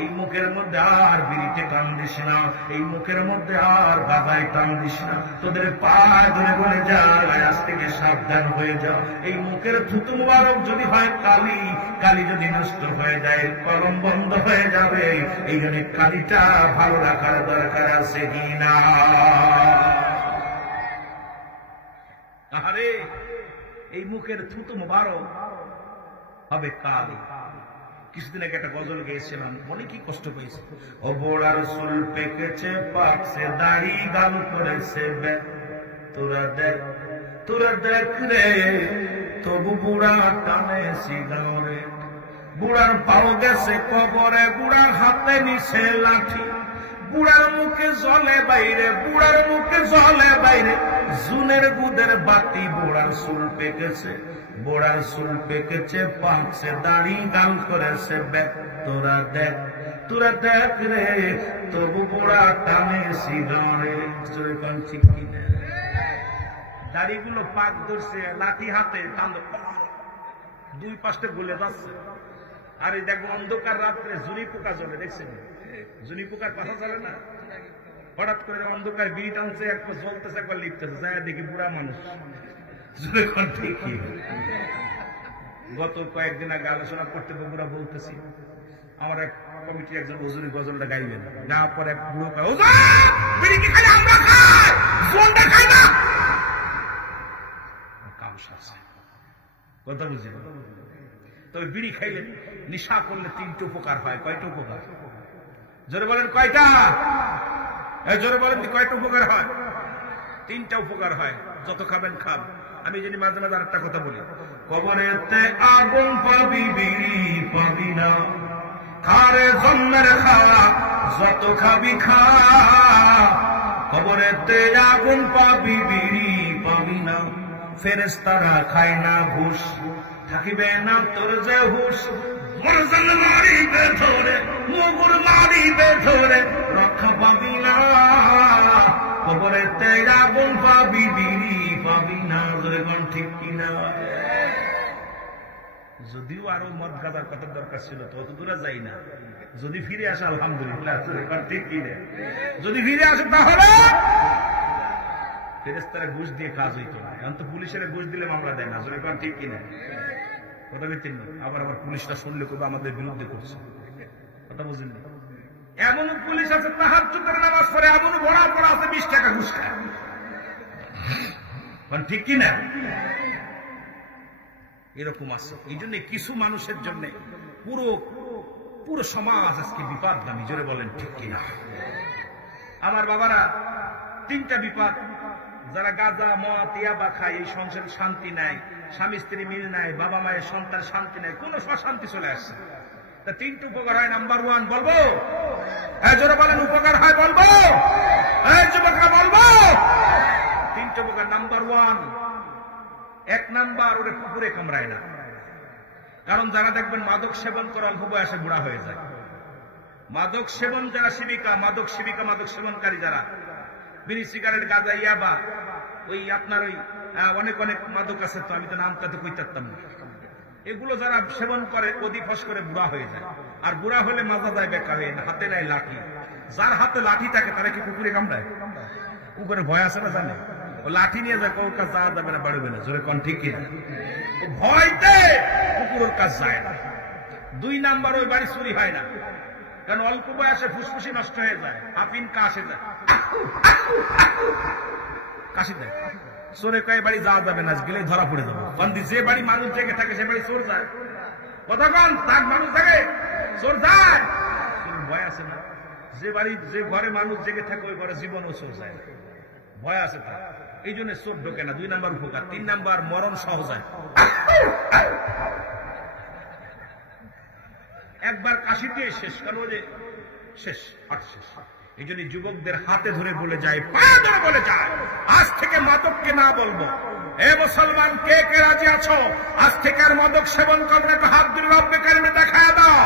এই মুখের মধ্যে আর বিড়িতে টান দিস না, এই মুখের মধ্যে আর গাঁজায় টান দিস না। তোদের পায়ে ধরে বলে যায়, আজ থেকে সাবধান হয়ে যাও। এই মুখের থুতু মুবারক যদি হয় কালি, কালি যদি নষ্ট হয়ে যায়, কলম বন্ধ হয়ে যাবে। এই জন্য কালিটা ভালো রাখার দরকার আছে কিনা? আরে এই মুখের থুতু মুবারক হবে কালি। কিছুদিন আগে একটা গজল গেয়েছিলাম, মনে কি কষ্ট পেয়েছে। ও বোড়ার চুল পেকেছে, পাকছে, দাড়ি গাল করেছে, তোরা দেখ, তোরা দেখ রে, তবু বুড়া টানে সিগারে। বুড়ার পাও গেছে কবরে, বুড়ার হাতে নিছে লাঠি, বুড়ার মুখে জলে বাইরে, বুড়ার মুখে জলে বাইরে, জুনের গুদের বাতি। বুড়ার চুল পেকেছে, বুড়ার চুল পেকেছে, পাকছে, দাড়ি গাল করেছে, তোরা দেখ, তোরা দেখ রে, তবু বুড়া টানে সিগারে। ঠিক কিনা? দাড়িগুলো পাক ধরছে, লাঠি হাতে টান, 2 পাশে গলে যাচ্ছে। আর এই দেখো অন্ধকার রাত্রে জুনি পোকা জ্বলে, দেখছেন? জুনি পোকার কথা চলে না, হঠাৎ করে অন্ধকার বিড়ি টানছে, একবার জ্বলতেছে, একবার লিখতেছে, যায় দেখি বুড়া মানুষ। ঠিকই। গত কয়েকদিন আগে আলোচনা করতে বুড়া বলতেছি, আমার এক কমিটির একজন হুজুরি গজলটা গাইলেন, গাওয়ার পর এক বুড়ো কয়, হুজুর বিড়ি কি খালি আমরা খাই, জলটা খাই না। কথা বুঝে? তবে বিড়ি খাইলে, নিশা করলে 3টা উপকার হয়। কয়টা উপকার? জোরে বলেন কয়টা? জোরে বলেন কয়টা উপকার হয়? 3টা উপকার হয়। যত খাবেন খান। আমি জানি মাঝে মাঝে আরেকটা কথা বলি, কবরেতে আগুন পাবি, বিড়ি পাবি না, খারে জন্মের খাওয়া, যত খাবি খা। কবরেতে আগুন পাবি, বিড়ি পাবি না, ফেরেশতারা খায় না ঘুষ, থাকিবে না তোর যে হুশ। মরজান মারিবে ধরে, মুগুর মারিবে ধরে, রক্ষা পাবি না। কবরেতে আগুন পাবি, বিড়ি পাবি না। ঠিক কিনা? যদিও আরো মদ গাঁজার কথার দরকার ছিল, তো অত দূরে যাই না। যদি ফিরে আসে আলহামদুলিল্লাহ, ঠিক কিনা? যদি ফিরে আসে তাহলে ফেরেশতারা ঘুষ দিয়ে কাজ হইতো না। এখন তো পুলিশের ঘুষ দিলে মামলা দেয় না। ঠিক কিনা? কথা বলতেন না। আবার পুলিশটা শুনলে কবে আমাদের বিরুদ্ধে করছে। কথা বুঝলেন? এমন পুলিশ আছে তাহাজ্জুদের নামাজ পড়ে, এমন বড় বড় আছে 20 টাকা ঘুষ খায়। ঠিক কিনা? এরকম আছে। এই জন্য কিছু মানুষের জন্য পুরো পুরো সমাজ আজকে বিপদগামী। জোরে বলেন ঠিক কিনা? আমার বাবারা, 3টা বিপদ। যারা গাঁজা, মদ, ইয়াবা খায়, এই সংসারে শান্তি নাই, স্বামী স্ত্রী মিল নাই, বাবা মায়ের সন্তান শান্তি নাই, কোন শান্তি চলে আসছে। তা 3টা উপকার হয়। নাম্বার 1 বলবো? জোরে বলেন উপকার হয় বলবো? যুবকরা বলবো? 3টা উপকার। নাম্বার 1, 1 নাম্বার, ওরে কুকুরে কামড়ায় না। কারণ যারা দেখবেন মাদক সেবন করে অল্প বয়সে বুড়া হয়ে যায়। মাদক সেবন যারা সেবিকা, মাদক সেবনকারী যারা, বিড়ি, সিগারেট, গাঁজা, ইয়াবা, ওই আপনার ওই অনেক অনেক মাদক আছে, তো আমি তো নামটা তো কইতাম না। এগুলো যারা সেবন করে অধিফস করে বুড়া হয়ে যায়। আর বুড়া হলে মাজা যায় বেকা হয়ে, হাতে নেয় লাঠি। যার হাতে লাঠি থাকে তারা কি কুকুরে কামড়ায়? কুকুরে ভয় আছে না জানে? ও লাঠি নিয়ে যায়, কোন কাজ যাওয়া যাবে না, বাড়বে না। জোরে কোন ঠিক কিনা? ও ভয়তে কুকুরের কাজ যায় না। 2 নাম্বার, ওই বাড়ি চুরি হয় না। কারণ অল্প বয়সে ফুসফুসি নষ্ট হয়ে যায়, আপিন কাশে যায়, কাশি দেয়। চোরে কয় বাড়ি যাওয়া যাবে না, গেলে ধরা পড়ে যাবো। বন্দি যে বাড়ি মানুষ জেগে থাকে সে বাড়ি চোর যায়। কথা কন, তার মানুষ থাকে চোর যায়, ভয় আছে না? যে বাড়ি যে ঘরে মানুষ জেগে থাকে ওই ঘরে জীবনও চোর যায়, ভয় আছে তার। এই জন্য চোর ঢোকে না। 2 নাম্বার উপকার। 3 নাম্বার মরণ সহজ হয়। একবার কাশি দিয়ে শেষ করবো যে শেষ, আর শেষ। এই জন্য যুবকদের হাতে ধরে বলে যায়, পায়ে ধরে বলে যায়, আজ থেকে মাদককে না বলবো। এ মুসলমান, কে কে রাজি আছো আজ থেকে আর মাদক সেবন করবে? একটু হাত ধরে রব্বে কারিমে দেখায় দাও।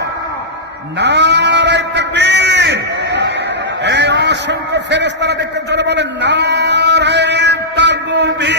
নারায়ে তাকবীর। এই অসংখ্য ফেরেশতারা দেখতে জোরে বলেন নারায়ে তাকবীর।